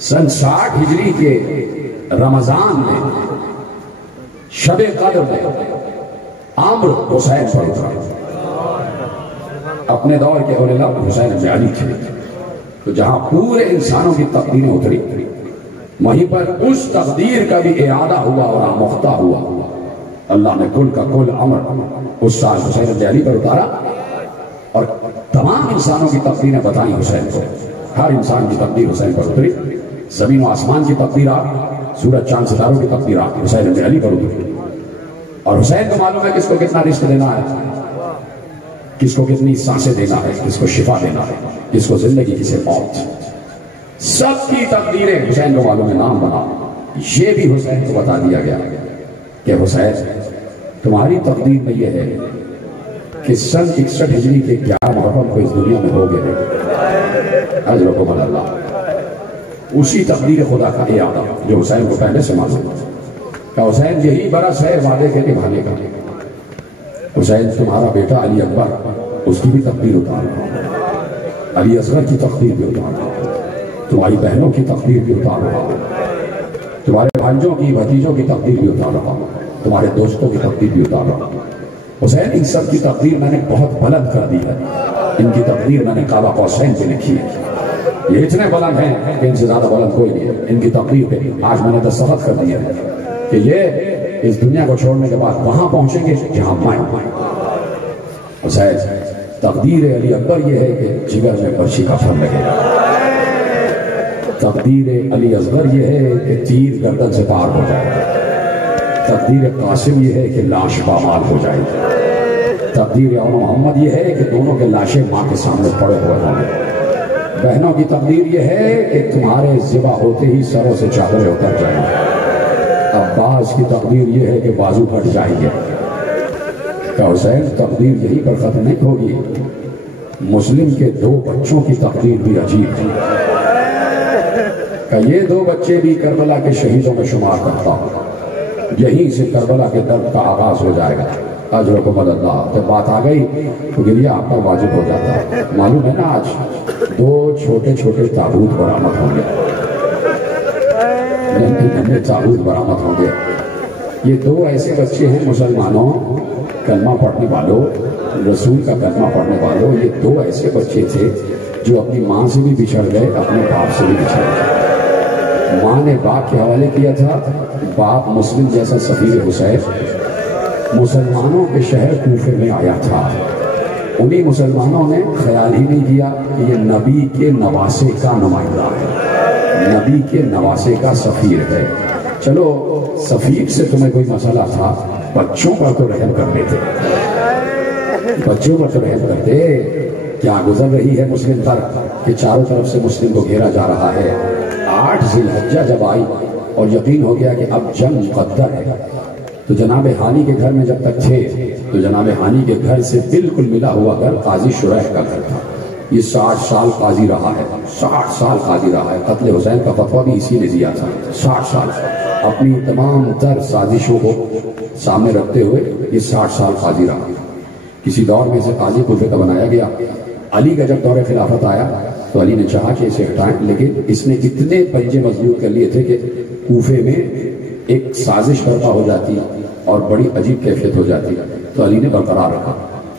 سن 60 ہجری کے رمضان میں شب قدر میں عمرو حسین پر اترا، اپنے دور کے اولیاء حسین بن علی تھے، تو جہاں پورے انسانوں کی تقدیریں اتری، وہیں پر اس تقدیر کا بھی اعادہ ہوا اور آموختہ ہوا۔ اللہ نے کل کا کل امر اس سال حسین بن علی پر اتارا، اور تمام انسانوں کی تقدیریں بتائیں حسین کو، ہر انسان کی تقدیر حسین پر اتری، زمین و آسمان کی تقدیرات، سورج چاند ستاروں کی تقدیرات حسین بن علی پر اتری، اور حسین کو معلوم ہے کس کو کتنا رزق دینا ہے، کس کو کتنی سانسیں دینا ہے، کس کو شفا دینا ہے، کس کو زندگی، کسے موت، سب کی تقدیریں حسین کو معلوم ہے، نام بنا۔ یہ بھی حسین کو بتا دیا گیا کہ حسین تمہاری تقدیر میں یہ ہے کہ سن 61 ہجری کے 11 محرم کو اس دنیا میں ہو گئے، اجرکم اللہ، اسی تقدیر خدا کا اعادہ جو حسین کو پہلے سے معلوم ہے کہ حسین یہی برس ہے وعدے کے نبھانے کا۔ حسین تمہارا بیٹا علی اکبر، اس کی بھی تقدیر اتار رہا ہوں، علی اصغر کی تقدیر بھی اتار رہا ہوں، تمہاری بہنوں کی تقدیر بھی اتار رہا ہوں، تمہارے بھانجوں کی، بھتیجوں کی تقدیر بھی اتار رہا ہوں، تمہارے دوستوں کی تقدیر بھی اتار رہا ہوں۔ حسین ان سب کی تقدیر میں نے بہت بلند کر دی ہے، ان کی تقدیر میں نے قاب قوسین پہ لکھی ہے، یہ اتنے بلند ہیں کہ ان سے زیادہ بلند کوئی نہیں ہے، ان کی تقدیر پہ آج میں نے دستخط کر دیا ہے کہ یہ اس دنیا کو چھوڑنے کے بعد وہاں پہنچیں گے جہاں میں۔ حسین تقدیر علی اکبر یہ ہے کہ جگر میں برچی کا پھل لگے گا، تقدیر علی اصغر یہ ہے کہ تیر گردن سے پار ہو جائے گا، تقدیر قاسم یہ ہے کہ لاش پامال ہو جائے گی، تقدیر عمر محمد یہ ہے کہ دونوں کے لاشیں ماں کے سامنے پڑے ہوئے ہوں گے، بہنوں کی تقدیر یہ ہے کہ تمہارے ذبح ہوتے ہی سروں سے چادریں اتر جائیں گے، عباس کی تقدیر یہ ہے کہ بازو پھٹ جائیں گے۔ کہ حسین تقدیر یہی پر ختم نہیں ہوگی، مسلم کے 2 بچوں کی تقدیر بھی عجیب ہے کہ یہ 2 بچے بھی کربلا کے شہیدوں میں شمار کرتا ہوں، یہیں سے کربلا کے درد کا آغاز ہو جائے گا۔ اجرکم اللہ، جب بات آ گئی تو گریہ آپ کا واجب ہو جاتا ہے۔ معلوم ہے نا آج 2 چھوٹے چھوٹے تابوت برآمد ہوں گے، تابوت برآمد ہوں گے، یہ 2 ایسے بچے ہیں مسلمانوں، کلمہ پڑھنے والوں، رسول کا کلمہ پڑھنے والوں، یہ 2 ایسے بچے تھے جو اپنی ماں سے بھی بچھڑ گئے، اپنے باپ سے بھی بچھڑ گئے۔ ماں نے باپ کے حوالے کیا تھا، باپ مسلم جیسا سفیر حسین مسلمانوں کے شہر کوفے میں آیا تھا، انہی مسلمانوں نے خیال ہی نہیں کیا کہ یہ نبی کے نواسے کا نمائندہ ہے، نبی کے نواسے کا سفیر ہے، چلو سفیر سے تمہیں کوئی مسئلہ تھا، بچوں پر تو رحم کر لیتے، بچوں پر تو رحم کرتے۔ کیا گزر رہی ہے مسلم پر کہ چاروں طرف سے مسلم کو گھیرا جا رہا ہے۔ 8 ذی الحجہ جب آئی اور یقین ہو گیا کہ اب جنگ مقدر ہے، تو جناب ہانی کے گھر میں جب تک تھے تو جناب ہانی کے گھر سے بالکل ملا ہوا گھر قاضی شریح کا گھر تھا، یہ 60 سال قاضی رہا ہے، 60 سال قاضی رہا ہے، قتل حسین کا فتویٰ بھی اسی نے دیا تھا، 60 سال اپنی تمام تر سازشوں کو سامنے رکھتے ہوئے یہ 60 سال قاضی رہا۔ کسی دور میں اسے قاضی کوفے کا بنایا گیا، علی کا جب دور خلافت آیا تو علی نے چاہا کہ اسے ہٹائیں، لیکن اس نے اتنے پنجے مضبوط کر لیے تھے کہ کوفے میں ایک سازش برپا ہو جاتی اور بڑی عجیب کیفیت ہو جاتی، تو علی نے برقرار رکھا،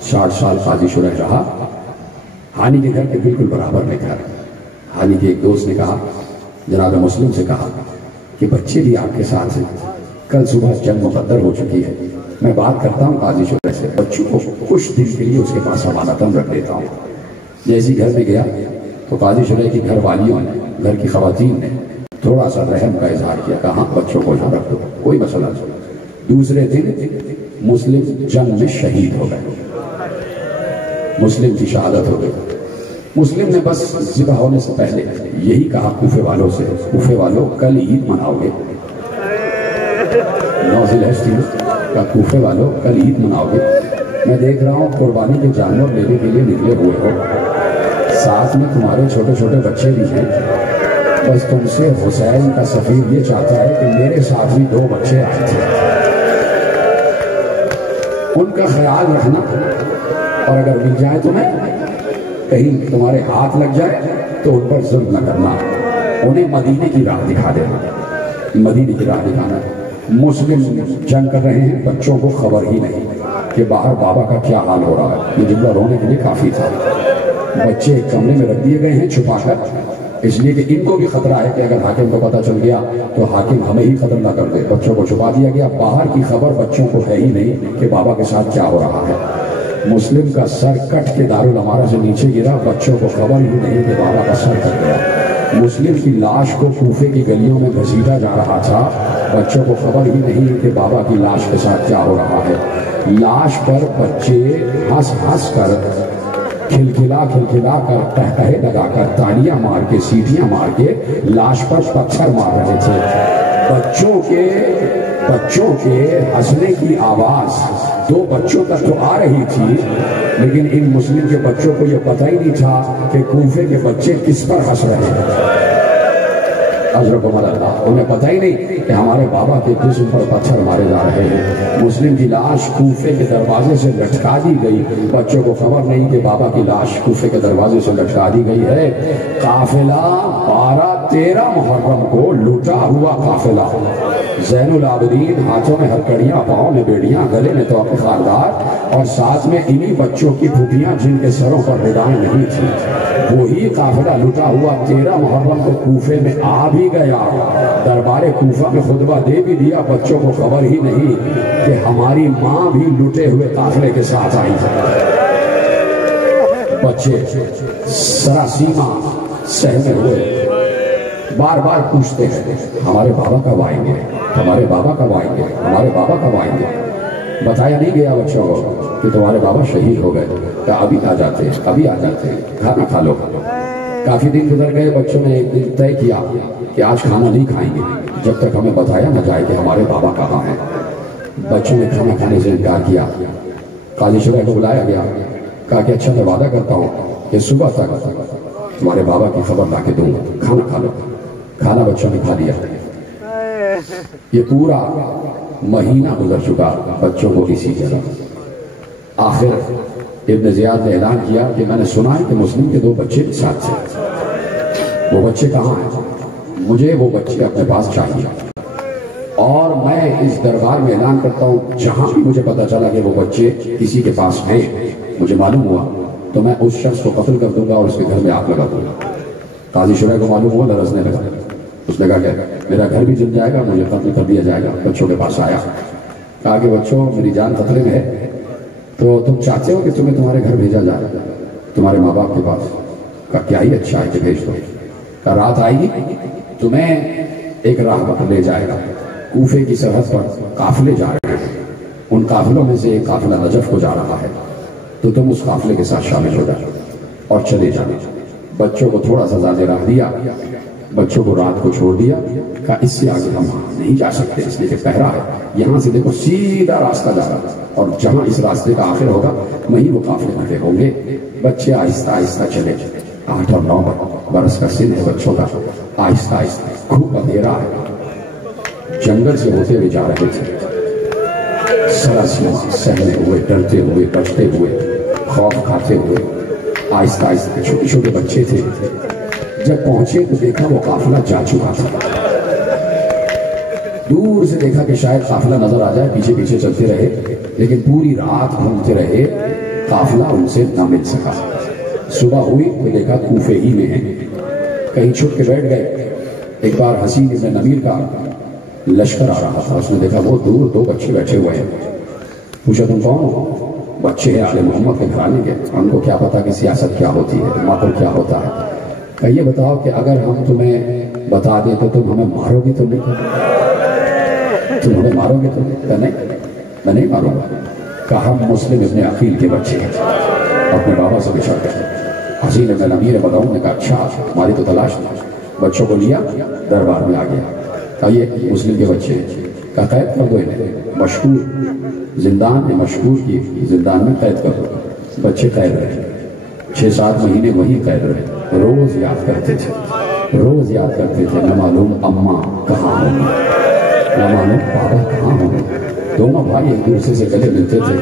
60 سال قاضی شریح رہا۔ ہانی کے گھر کے بالکل برابر میں گھر، ہانی کے ایک دوست نے کہا، جناب مسلم سے کہا کہ بچے بھی آپ کے ساتھ ہیں، کل صبح جنگ مقدر ہو چکی ہے، میں بات کرتا ہوں قاضی شریح سے، بچوں کو کچھ دن کے لیے اس کے پاس امانتاً رکھ دیتا ہوں۔ جیسی گھر میں گیا تو قاضی شریح کی گھر والیوں نے، گھر کی خواتین نے تھوڑا سا رحم کا اظہار کیا، کہا بچوں کو یہاں رکھ دو، کوئی مسئلہ نہیں۔ دوسرے دن مسلم جنگ میں شہید ہو گئے، مسلم کی شہادت ہو گئی۔ مسلم نے بس ذبح ہونے سے پہلے یہی کہا کوفے والوں سے، کوفے والوں کل عید مناؤ گے، 9 ذی الحجہ کہا کوفے والوں کل عید مناؤ گے؟ میں دیکھ رہا ہوں قربانی کے جانور لینے کے لیے نکلے ہوئے ہو، ساتھ میں تمہارے چھوٹے چھوٹے بچے بھی ہیں، بس تم سے حسین کا سفیر یہ چاہتا ہے کہ میرے ساتھ بھی 2 بچے آئے تھے، ان کا خیال رکھنا، اور اگر مل جائے تمہیں کہیں تمہارے ہاتھ لگ جائے تو ان پر ظلم نہ کرنا، انہیں مدینے کی راہ دکھا دینا، مدینے کی راہ دکھانا۔ مسلم جنگ کر رہے ہیں، بچوں کو خبر ہی نہیں کہ باہر بابا کا کیا حال ہو رہا ہے، یہ جملہ رونے کے لیے کافی تھا۔ بچے ایک کمرے میں رکھ دیے گئے ہیں چھپا کر، اس لیے کہ ان کو بھی خطرہ ہے کہ اگر حاکم کو پتہ چل گیا تو حاکم ہمیں ہی خطر نہ کر دے، بچوں کو چھپا دیا گیا، باہر کی خبر بچوں کو ہے ہی نہیں کہ بابا کے ساتھ کیا ہو رہا ہے۔ مسلم کا سر کٹ کے دارالعمارہ سے نیچے گرا، بچوں کو خبر ہی نہیں کہ بابا کا سر کٹ گیا۔ مسلم کی لاش کو کوفے کی گلیوں میں گھسیٹا جا رہا تھا، بچوں کو خبر ہی نہیں کہ بابا کی لاش کے ساتھ کیا ہو رہا ہے۔ لاش پر بچے ہنس ہنس کر کھلکھلا کر ٹہٹہے لگا کر تالیاں مار کے سیٹیاں مار کے لاش پر پتھر مار رہے تھے۔ بچوں کے ہنسنے کی آواز 2 بچوں تک تو آ رہی تھی، لیکن ان مسلم کے بچوں کو یہ پتہ ہی نہیں تھا کہ کوفے کے بچے کس پر ہنس رہے ہیں۔ حضرت اللہ انہیں پتہ ہی نہیں کہ ہمارے بابا کے جسم پر پتھر مارے جا رہے ہیں۔ مسلم کی لاش کوفے کے دروازے سے لٹکا دی گئی، بچوں کو خبر نہیں کہ بابا کی لاش کوفے کے دروازے سے لٹکا دی گئی ہے۔ قافلہ 12-13 محرم کو لٹا ہوا قافلہ، زین العابدین ہاتھوں میں ہتھکڑیاں، پاؤں میں بیڑیاں، گلے میں توقع خاردار، اور ساتھ میں انہی بچوں کی پھوپھیاں جن کے سروں پر ردائیں نہیں تھی۔ وہی قافلہ لٹا ہوا 13 محرم کو کوفے میں آ بھی گیا، دربار کوفہ میں خطبہ دے بھی دیا، بچوں کو خبر ہی نہیں کہ ہماری ماں بھی لٹے ہوئے قافلے کے ساتھ آئی ہے۔ بچے سراسیمہ سہمے ہوئے بار بار پوچھتے ہیں ہمارے بابا کب آئیں گے، ہمارے بابا کب آئیں گے، ہمارے بابا کب آئیں گے۔ بتایا نہیں گیا بچوں کو کہ تمہارے بابا شہید ہو گئے، کہ ابھی آ جاتے ہیں، ابھی آ جاتے ہیں، کھانا کھا لو۔ کافی دن گزر گئے، بچوں نے ایک دن طے کیا کہ آج کھانا نہیں کھائیں گے جب تک ہمیں بتایا نہ جائے کہ ہمارے بابا کہاں ہیں۔ بچوں نے کھانا کھانے سے انکار کیا، قاضی شرح کو بلایا گیا، کہا کہ اچھا میں وعدہ کرتا ہوں کہ صبح تک تمہارے بابا کی خبر لا کے دوں گا، کھانا کھا لو۔ کھانا بچوں نے کھا لیا۔ یہ پورا مہینہ گزر چکا بچوں کو اسی جگہ۔ آخر ابن زیاد نے اعلان کیا کہ میں نے سنا ہے کہ مسلم کے 2 بچے بھی ساتھ تھے، وہ بچے کہاں ہیں؟ مجھے وہ بچے اپنے پاس چاہیے، اور میں اس دربار میں اعلان کرتا ہوں جہاں بھی مجھے پتا چلا کہ وہ بچے کسی کے پاس ہیں، مجھے معلوم ہوا تو میں اس شخص کو قتل کر دوں گا اور اس کے گھر میں آگ لگا دوں گا۔ قاضی شرح کو معلوم ہوا، لرزنے لگا، اس نے کہا کہ میرا گھر بھی جل جائے گا، مجھے قتل کر دیا جائے گا۔ بچوں کے پاس آیا، کہا کہ بچوں میری جان خطرے میں ہے، تو تم چاہتے ہو کہ تمہیں تمہارے گھر بھیجا جائے تمہارے ماں باپ کے پاس؟ کہا کیا ہی اچھا ہے کہ بھیج دو۔ کہا رات آئے گی تمہیں ایک راہ لے جائے گا، کوفے کی سرحد پر قافلے جا رہے ہیں، ان قافلوں میں سے ایک قافلہ نجف کو جا رہا ہے، تو تم اس قافلے کے ساتھ شامل ہو جاؤ اور چلے جانے۔ بچوں کو تھوڑا سا زیادہ راہ دیا، بچوں کو رات کو چھوڑ دیا، کہا اس سے آگے ہم نہیں جا سکتے اس لیے کہ پہرا ہے، یہاں سے دیکھو سیدھا راستہ جا رہا ہے اور جہاں اس راستے کا آخر ہوگا وہیں وہ قافلے کھڑے ہوں گے۔ بچے آہستہ آہستہ چلے، 8 اور 9 برس کا سن ہے بچوں کا، آہستہ آہستہ، خوب اندھیرا ہے، جنگل سے ہوتے ہوئے جا رہے تھے، سراسیمہ سہمے ہوئے، ڈرتے ہوئے، بچتے ہوئے، خوف کھاتے ہوئے، آہستہ آہستہ، چھوٹے چھوٹے بچے تھے۔ جب پہنچے تو دیکھا وہ قافلہ جا چکا تھا، دور سے دیکھا کہ شاید قافلہ نظر آ جائے، پیچھے پیچھے چلتے رہے، لیکن پوری رات گھومتے رہے، قافلہ ان سے نہ مل سکا۔ صبح ہوئی تو دیکھا کوفے ہی میں ہیں، کہیں چھپ کے بیٹھ گئے۔ ایک بار حسین ابن نمیر کا لشکر آ رہا تھا، اس نے دیکھا وہ دور 2 بچے بیٹھے ہوئے ہیں، پوچھا تم کون ہو؟ بچے ہیں آل محمد کے گھرانے کے، ان کو کیا پتا کہ سیاست کیا ہوتی ہے، ماحول کیا ہوتا ہے۔ کہ یہ بتاؤ کہ اگر ہم تمہیں بتا دیں تو تم ہمیں مارو گے؟ تم ہمیں مارو گے؟ کہ نہیں، میں نہیں ماروں گا۔ کہ ہم مسلم ابن عقیل کے بچے ہیں، اپنے بابا سے بچھڑ گئے۔ حسین ابن امیر بدعون نے کہا اچھا ہماری تو تلاش نہیں۔ بچوں کو لیا، دربار میں آ گیا، کہا یہ مسلم کے بچے ہیں، کہا قید کر دو انہیں، مشہور زندان میں، مشہور کی زندان میں قید کر دو. بچے قید رہے 6-7 مہینے وہی قید رہے. روز یاد کرتے تھے، روز یاد کرتے تھے، نہ معلوم اماں کہاں ہوں گے، نہ معلوم بابا کہاں ہوں گے. دونوں بھائی ایک دوسرے سے گلے ملتے تھے.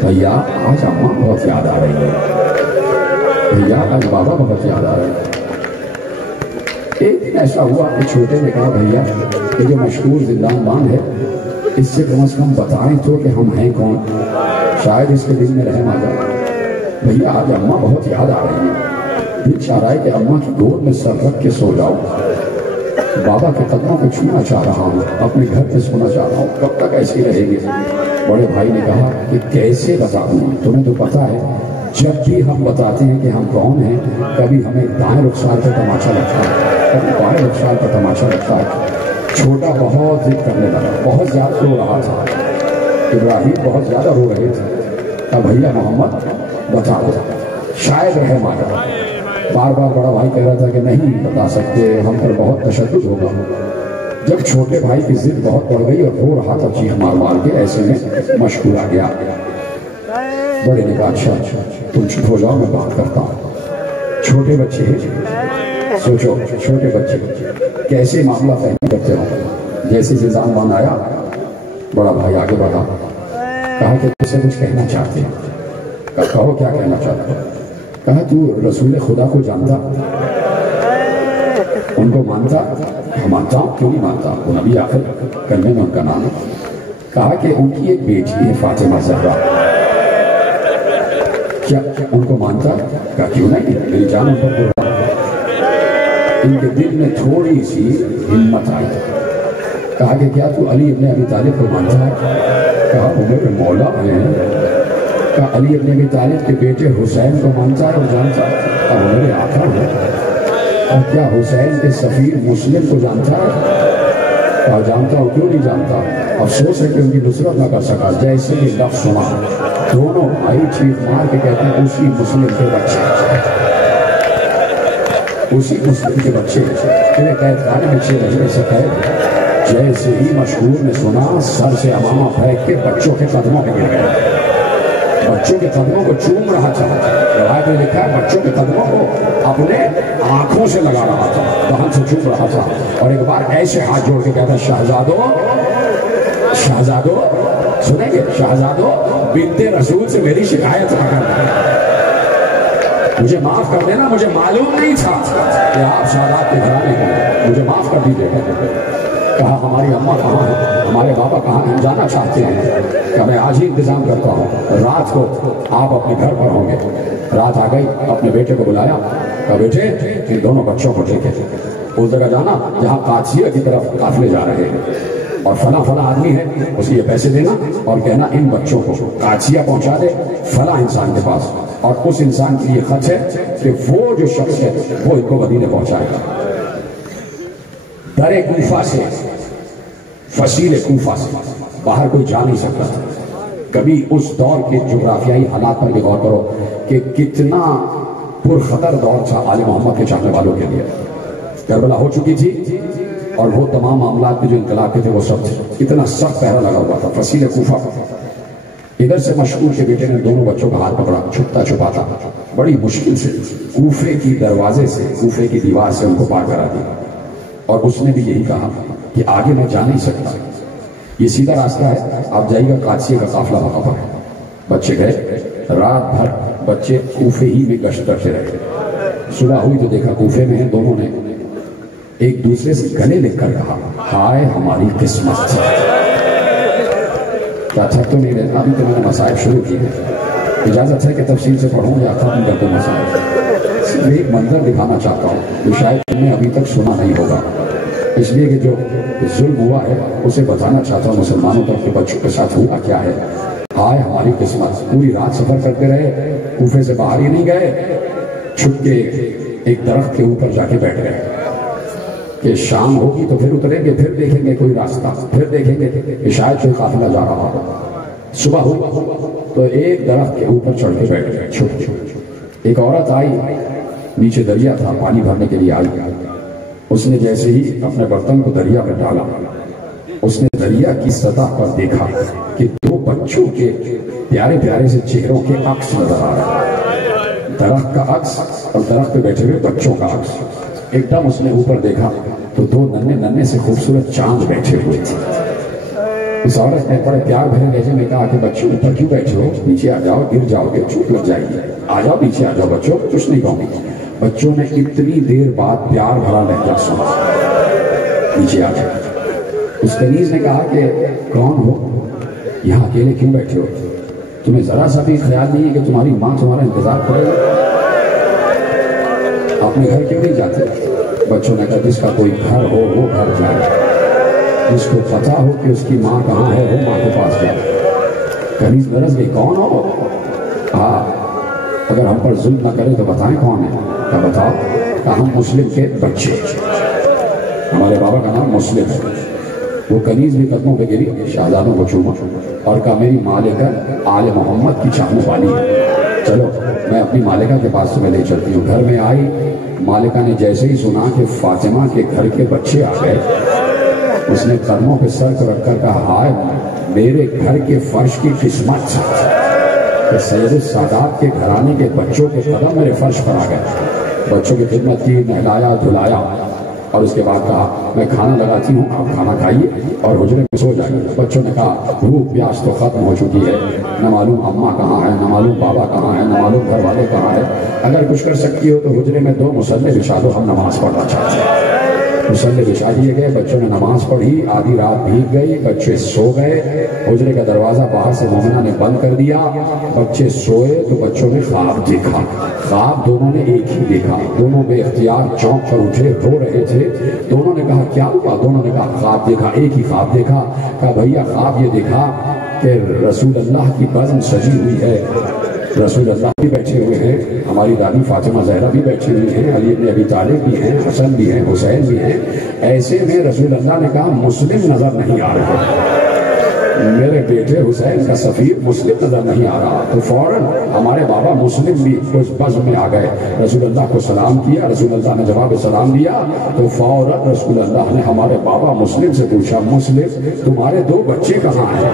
بھیا آج اماں بہت یاد آ رہی ہے، بھیا آج بابا بہت یاد آ رہے ہیں. ایک دن ایسا ہوا کہ چھوٹے نے کہا بھیا یہ جو مشہور زندان بان ہے اس سے کم از کم بتائیں تو کہ ہم ہیں کون، شاید اس کے دل میں رحم آ جائے. بھیا آج اماں بہت یاد آ رہی ہیں، دل چاہ رہا ہے کہ اماں کی گود میں سر رکھ کے سو جاؤں، بابا کے قدموں کو چھونا چاہ رہا ہوں، اپنے گھر پہ سونا چاہ رہا ہوں، کب تک ایسے ہی رہے گی. بڑے بھائی نے کہا کہ کیسے بتا دوں، تمہیں تو پتا ہے جب بھی ہم بتاتے ہیں کہ ہم کون ہیں کبھی ہمیں دائیں رخسار پر تماچا لگتا ہے، کبھی بائیں رخسار پر تماچا لگتا ہے. چھوٹا بہت ضد کرنے لگا، بہت زیادہ رو رہا تھا، ابراہیم بہت زیادہ رو رہے تھے. کہا بھیا محمد بتا دو، شاید رحم آ جائے. بار بار بڑا بھائی کہہ رہا تھا کہ نہیں بتا سکتے، ہم پر بہت تشدد ہوگا. جب چھوٹے بھائی کی ضد بہت بڑھ گئی اور رو رہا تھا چیخ مار مار کے، ایسے میں مشکور آ گیا. بڑے نے کہا اچھا تم چپ ہو جاؤ میں بات کرتا ہوں. چھوٹے بچے سوچو، چھوٹے بچے کیسے معاملہ فہمی کرتے ہو. جیسے زندان بان آیا بڑا بھائی آگے بڑھا، کہا کہ تجھ سے کچھ کہنا چاہتے ہیں. کہا کہو کیا کہنا چاہتے ہو. کہا تو رسول خدا کو جانتا، ان کو مانتا؟ مانتا ہوں، کیوں نہیں مانتا، وہ نبی آخر کلمے میں ان کا نام ہے. کہا کہ ان کی ایک بیٹی ہے فاطمہ زہرا، کیا ان کو مانتا؟ کہا کیوں نہیں، میری جان ان پر قربان. ان کے دل میں تھوڑی سی ہمت آئی. کہا کہ کیا تو علی ابن ابی طالب کو مانتا ہے؟ کہا وہ میرے مولا ہیں. کہا علی ابن ابی طالب کے بیٹے حسین کو مانتا ہے اور جانتا ہے؟ کہا وہ میرے آقا ہیں. اور کیا حسین کے سفیر مسلم کو جانتا ہے؟ کہا جانتا ہوں، کیوں نہیں جانتا، افسوس ہے کہ ان کی نصرت نہ کر سکا. جیسے یہ لفظ سنا دونوں بھائی چیخ مار کے کہتے ہیں اسی مسلم کے بچے، اسی مسلم کے بچے تیرے قید خانے میں 6 مہینے سے قید. جیسے ہی مشہور نے سنا سر سے امامہ پھینک کے بچوں کے قدموں پہ گر گئے. بچوں کے قدموں کو چوم رہا تھا. روایت میں لکھا ہے بچوں کے قدموں کو اپنے آنکھوں سے لگا رہا تھا، دہن سے چوم رہا تھا. اور ایک بار ایسے ہاتھ جوڑ کے کہتا شہزادو، شہزادو سنیں گے، شہزادو بنت رسول سے میری شکایت نہ کرنا، مجھے معاف کر دینا، مجھے معلوم نہیں تھا کہ آپ شہزاد کے گھرانے کو، مجھے معاف کر دیجیے. کہا ہماری اماں کہاں ہیں، ہمارے بابا کہاں ہیں، ہم جانا چاہتے ہیں. کہ میں آج ہی انتظام کرتا ہوں، رات کو آپ اپنے گھر پر ہوں گے. رات آ گئی، اپنے بیٹے کو بلایا. کہا بیٹے ان دونوں بچوں کو ٹھیک ہے اس جگہ جانا جہاں قادسیہ کی طرف قافلے جا رہے ہیں، اور فلاں فلاں آدمی ہے اس کی یہ پیسے دینا اور کہنا ان بچوں کو قادسیہ پہنچا دے فلاں انسان کے پاس، اور اس انسان کے لیے خط ہے کہ وہ جو شخص ہے وہ ان کو مدینے پہنچائے گا. در کوفہ سے، فصیل کوفہ سے باہر کوئی جا نہیں سکتا تھا. کبھی اس دور کے جغرافیائی حالات پر غور کرو کہ کتنا پرخطر دور تھا آل محمد کے چاہنے والوں کے لیے. کربلا ہو چکی تھی اور وہ تمام معاملات کے جو انقلاب کے تھے وہ سب تھے. اتنا سخت پہرا لگا ہوا تھا. فصیل کوفہ ادھر سے مشکور کے بیٹے نے دونوں بچوں کا ہاتھ پکڑا، چھپتا چھپاتا بڑی مشکل سے کوفے کی دروازے سے، کوفے کی دیوار سے ان کو پار کرا دیا. اور اس نے بھی یہی کہا کہ آگے میں جا نہیں سکتا، یہ سیدھا راستہ ہے، آپ جائیے گا قادسیہ کا قافلہ وہاں پر ہے. بچے گئے، رات بھر بچے کوفے ہی میں گشت کرتے رہے. صبح ہوئی تو دیکھا کوفے میں ہیں. دونوں نے ایک دوسرے سے گلے لکھ کر کہا ہائے ہماری قسمت تھی. کیا تھک تو نہیں رہتا؟ ابھی تو میں نے مسائل شروع کی ہے، اجازت ہے کہ تفصیل سے پڑھوں یا ختم کر دوں مسائل. صرف ایک منظر دکھانا چاہتا ہوں جو شاید تم نے ابھی تک سنا نہیں ہوگا، اس لیے کہ جو ظلم ہوا ہے اسے بتانا چاہتا ہوں مسلمانوں پر کہ بچوں کے ساتھ ہوا کیا ہے. ہائے ہماری قسمت. پوری رات سفر کرتے رہے، کوفے سے باہر ہی نہیں گئے، چھپ کے ایک درخت کے اوپر جا کے بیٹھ گئے کہ شام ہوگی تو پھر اتریں گے، پھر دیکھیں گے کوئی راستہ، پھر دیکھیں گے کہ شاید کوئی قافلہ جا رہا ہو. صبح ہوئی تو ایک درخت کے اوپر چڑھ کے بیٹھ گئے چھپ کے. ایک عورت آئی، نیچے دریا تھا، پانی بھرنے کے لیے آئی. اس نے جیسے ہی اپنے برتن کو دریا میں ڈالا، اس نے دریا کی سطح پر دیکھا کہ دو بچوں کے پیارے پیارے سے چہروں کے عکس نظر آ رہا ہے، درخت کا عکس اور درخت پہ بیٹھے ہوئے بچوں کا عکس۔ ایک دم اس نے اوپر دیکھا تو دو ننھے ننھے سے خوبصورت چاند بیٹھے ہوئے تھے۔ اس عورت نے بڑے پیار بھرے لہجے میں کہا کہ بچوں اوپر کیوں بیٹھے ہو، نیچے آ جاؤ، گر جاؤ گے، چوٹ لگ جائے گی، آ جاؤ نیچے آ جاؤ بچوں، کچھ نہیں کہوں گی۔ بچوں نے اتنی دیر بعد پیار بھرا لہجہ سنا، نیچے آ جاؤ۔ اس کنیز نے کہا کہ کون ہو، یہاں اکیلے کیوں بیٹھے ہو، تمہیں ذرا سا بھی خیال نہیں ہے کہ تمہاری ماں تمہارا انتظار کرے گا، اپنے گھر کیوں نہیں جاتے؟ بچوں نے کہا جس کا کوئی گھر ہو وہ گھر جائے، جس کو پتا ہو کہ اس کی ماں کہاں ہے وہ ماں کے پاس جائے۔ کنیز نرس گئی، کون ہو؟ ہاں اگر ہم پر ظلم نہ کرے تو بتائیں کون ہے؟ کہا بتاؤ۔ کہا ہم مسلم کے بچے، ہمارے بابا کا نام مسلم ہے۔ وہ کنیز بھی قدموں پہ گری، شہزادوں کو چوما اور کہا میری مالکہ آل محمد کی چاہنے والی ہے، چلو میں اپنی مالکہ کے پاس تمہیں لے چلتی ہوں۔ گھر میں آئی، مالکہ نے جیسے ہی سنا کہ فاطمہ کے گھر کے بچے آ گئے، اس نے قدموں پہ سر کو رکھ کر کہا ہائے میرے گھر کے فرش کی قسمت کہ سید السادات کے گھرانے کے بچوں کے قدم میرے فرش پر آ گئے۔ بچوں کی خدمت کی، نہلایا دھلایا اور اس کے بعد کہا میں کھانا لگاتی ہوں، آپ کھانا کھائیے اور حجرے میں سو جائیے۔ بچوں نے کہا بھوک پیاس تو ختم ہو چکی ہے، نہ معلوم اماں کہاں ہے، نہ معلوم بابا کہاں ہے، نہ معلوم گھر والے کہاں ہے، اگر کچھ کر سکتی ہو تو حجرے میں 2 مصلے بچھا دو، ہم نماز پڑھنا چاہتے ہیں۔ مصلے بچھا دیے گئے، بچوں نے نماز پڑھی، آدھی رات بھیگ گئی، بچے سو گئے، حجرے کا دروازہ باہر سے مومنہ نے بند کر دیا، بچے سوئے تو بچوں نے خواب دیکھا۔ خواب دونوں نے ایک ہی دیکھا، دونوں بے اختیار چونک کر اٹھے، رو رہے تھے۔ دونوں نے کہا کیا ہوا؟ دونوں نے کہا خواب دیکھا، ایک ہی خواب دیکھا۔ کہا بھیا خواب یہ دیکھا کہ رسول اللہ کی بزم سجی ہوئی ہے، رسول اللہ بھی بیٹھے ہوئے ہیں، ہماری دادی فاطمہ زہرا بھی بیٹھی ہوئی ہیں، علی بن ابی طالب بھی ہیں، حسن بھی ہیں، حسین بھی ہیں۔ ایسے میں رسول اللہ نے کہا مسلم نظر نہیں آ رہے، میرے بیٹے حسین کا سفیر مسلم نظر نہیں آ رہا۔ تو فوراً ہمارے بابا مسلم بھی اس بزم میں آ گئے، رسول اللہ کو سلام کیا، رسول اللہ نے جواب سلام دیا تو فوراً رسول اللہ نے ہمارے بابا مسلم سے پوچھا مسلم تمہارے 2 بچے کہاں ہیں،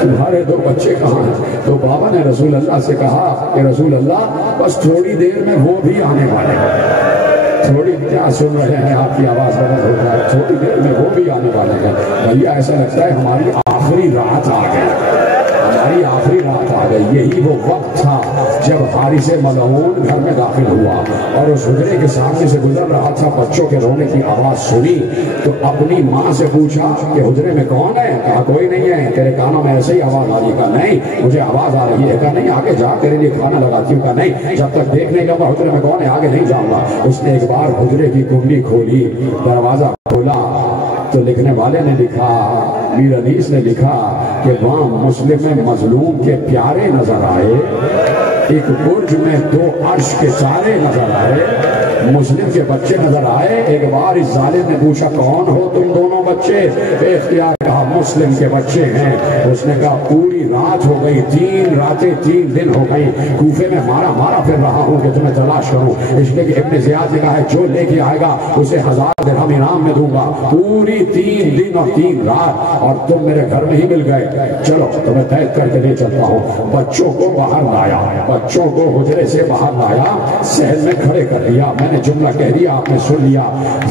تمہارے 2 بچے کہاں ہیں؟ تو بابا نے رسول اللہ سے کہا کہ رسول اللہ بس تھوڑی دیر میں وہ بھی آنے والے ہیں، تھوڑی کیا سن رہے ہیں آپ کی آواز بدل ہو رہا ہے، تھوڑی دیر میں وہ بھی آنے والے ہیں۔ بھیا ایسا لگتا ہے ہماری آخری رات آ گئی، ہماری آخری رات آ گئی۔ یہی وہ وقت تھا جب حارث ملعون گھر میں داخل ہوا اور اس حجرے کے سامنے سے گزر رہا تھا، بچوں کے رونے کی آواز سنی تو اپنی ماں سے پوچھا کہ حجرے میں کون ہے؟ کہا کوئی نہیں ہے، تیرے کانوں میں ایسے ہی آواز آ رہی ہے؟ کہا نہیں مجھے آواز آ رہی ہے۔ کہا نہیں آگے جا تیرے لیے کھانا لگاتی ہوں۔ کہا نہیں جب تک دیکھ نہیں جاؤں گا حجرے میں کون ہے آگے نہیں جاؤں گا۔ اس نے ایک بار حجرے کی کنڈی کھولی، دروازہ کھولا تو لکھنے والے نے لکھا، میر انیس نے لکھا کہ وہاں مسلم مظلوم کے پیارے نظر آئے، ایک برج میں 2 عرش کے چارے نظر آئے، مسلم کے بچے نظر آئے۔ ایک بار اس ظالم نے پوچھا کون ہو تم دونوں بچے؟ بے اختیار کہا مسلم کے بچے ہیں۔ اس نے کہا پوری رات ہو گئی، 3 راتیں 3 دن ہو گئی، کوفے میں مارا پھر رہا ہوں کہ تمہیں تلاش کروں، اس لیے کہ ابن زیاد نے کہا ہے جو لے کے آئے گا اسے 1000 درہم انعام میں دوں گا۔ پوری 3 دن اور 3 رات اور تم میرے گھر میں ہی مل گئے، چلو تمہیں قید کر کے لے چلتا ہوں۔ بچوں کو باہر لایا، بچوں کو حجرے سے باہر لایا، صحن میں کھڑے کر دیا۔ میں نے جملہ کہہ دیا آپ نے سن لیا،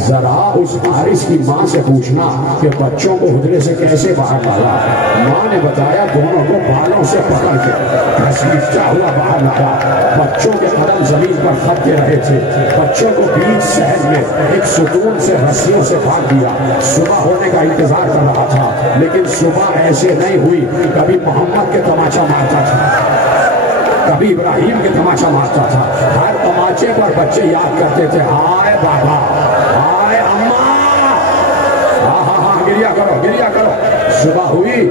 ذرا اس حارث کی ماں سے پوچھنا کہ بچوں کو حجرے سے کیسے باہر لایا۔ ماں نے بتایا دونوں کو بالوں سے پکڑ کے گھسیٹتا ہوا باہر لایا۔ بچوں کے قدم زمین پر خط دے رہے تھے، بچوں کو بیچ صحن میں ایک ستون سے رسیوں سے باندھ دیا۔ صبح ہونے کا انتظار کر رہا تھا لیکن صبح ایسے نہیں ہوئی، کبھی محمد کے تماچا مارتا تھا، کبھی ابراہیم کے تماشا مارتا تھا۔ ہر تماچے پر بچے یاد کرتے تھے ہائے بابا، ہائے اماں، ہاں گریا کرو گریا کرو۔ صبح ہوئی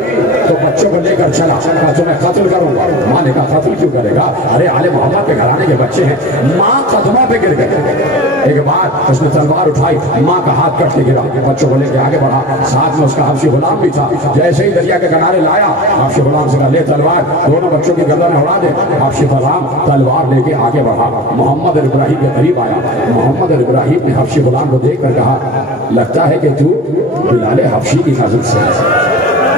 تو بچوں کو لے کر چلا، کہا تمہیں قتل کروں گا۔ ماں نے کہا قتل کیوں کرے گا؟ ارے آل محمد کے گھرانے کے بچے ہیں۔ ماں قدموں پہ گر گئے۔ ایک بار اس نے تلوار اٹھائی، ماں کا ہاتھ کٹ کے گرا، بچوں کو لے کے آگے بڑھا، ساتھ میں اس کا حبشی غلام بھی تھا۔ جیسے ہی دریا کے کنارے لایا، حبشی غلام سے کہا لے تلوار، دونوں بچوں کی گردنیں اڑا دے۔ حبشی غلام تلوار لے کے آگے بڑھا، محمد ابراہیم کے قریب آیا۔ محمد ابراہیم نے حبشی غلام کو دیکھ کر کہا لگتا ہے کہ تو بلال حبشی کی نسل سے ہے۔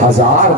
1000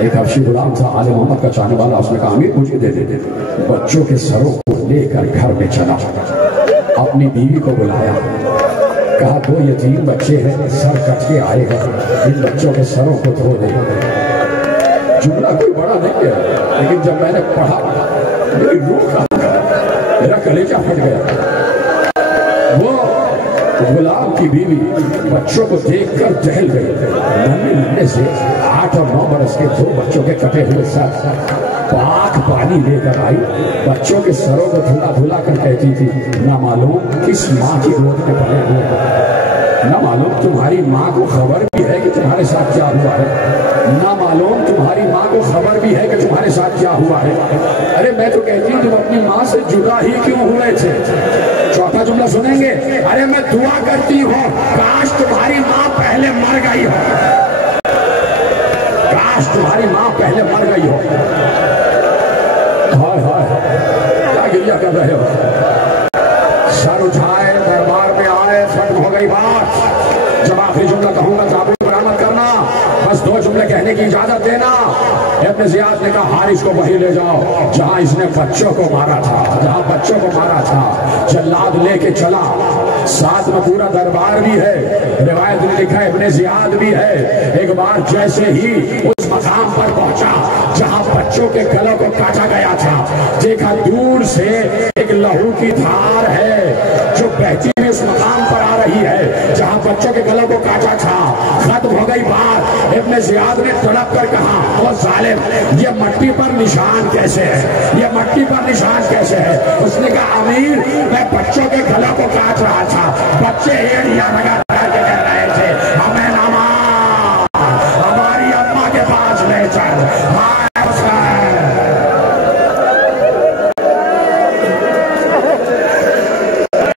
ایک حبشی غلام تھا آل محمد کا چاہنے والا, اس نے کہا امیر مجھے دے دے. بچوں کے سروں کو لے کر گھر میں چلا, اپنی بیوی کو بلایا, کہا 2 یتیم بچے ہیں, سر کٹ کے آئے ہیں, ان بچوں کے سروں کو دھو دے. جملہ کوئی بڑا نہیں ہے, لیکن جب میں نے پڑھا میری روح کا میرا کلیجہ پھٹ گیا. وہ غلام کی بیوی بچوں کو دیکھ کر دہل گئی. ننے سے 8 اور 9 برس کے 2 بچوں کے کٹے ہوئے سر پاک پانی لے کر آئی, بچوں کے سروں کو دھلا دھلا کر کہتی تھی نہ معلوم کس ماں کی گود میں پلے ہوئے, نہ معلوم تمہاری ماں کو خبر بھی ہے کہ تمہارے ساتھ کیا ہوا ہے, نہ معلوم تمہاری ماں کو خبر بھی ہے کہ تمہارے ساتھ کیا ہوا ہے. ارے میں تو کہتی ہوں تم اپنی ماں سے جدا ہی کیوں ہوئے تھے. چوتھا جملہ سنیں گے, ارے میں دعا کرتی ہوں کاش تمہاری ماں پہلے مر گئی ہو, کاش تمہاری ماں پہلے مر گئی ہو. ہائے ہائے کیا گریہ کر رہے ہو. سر اٹھائے دربار میں آئے, ختم ہو گئی بات. جب آخری جملہ کہوں گا تعبیر برآمد کرنا, بس 2 جملے کہنے کی اجازت دینا. ابن زیاد نے کہا حارث کو وہیں لے جاؤ جہاں اس نے بچوں کو مارا تھا, جہاں بچوں کو مارا تھا. جلاد لے کے چلا, ساتھ میں پورا دربار بھی ہے, روایت میں لکھا ہے ابن زیاد بھی ہے. ایک بار جیسے ہی اس مقام پر پہنچا جہاں بچوں کے گلوں کو کاٹا گیا تھا, دیکھا دور سے ایک لہو کی دھار ہے جو بہتی ہوئی اس مقام پر آ رہی ہے جہاں بچوں کے گلوں کو کاٹا تھا. ختم ہو گئی بات. ابن زیاد نے تڑپ کر کہا وہ ظالم, یہ مٹی پر نشان کیسے ہے, یہ مٹی پر نشان کیسے ہے. اس نے کہا امیر میں بچوں کے گلوں کو کاٹ رہا تھا, بچے ایڑیاں لگا لگا کے کہہ رہے تھے ہمیں نہ مار, ہماری اماں کے پاس لے چل,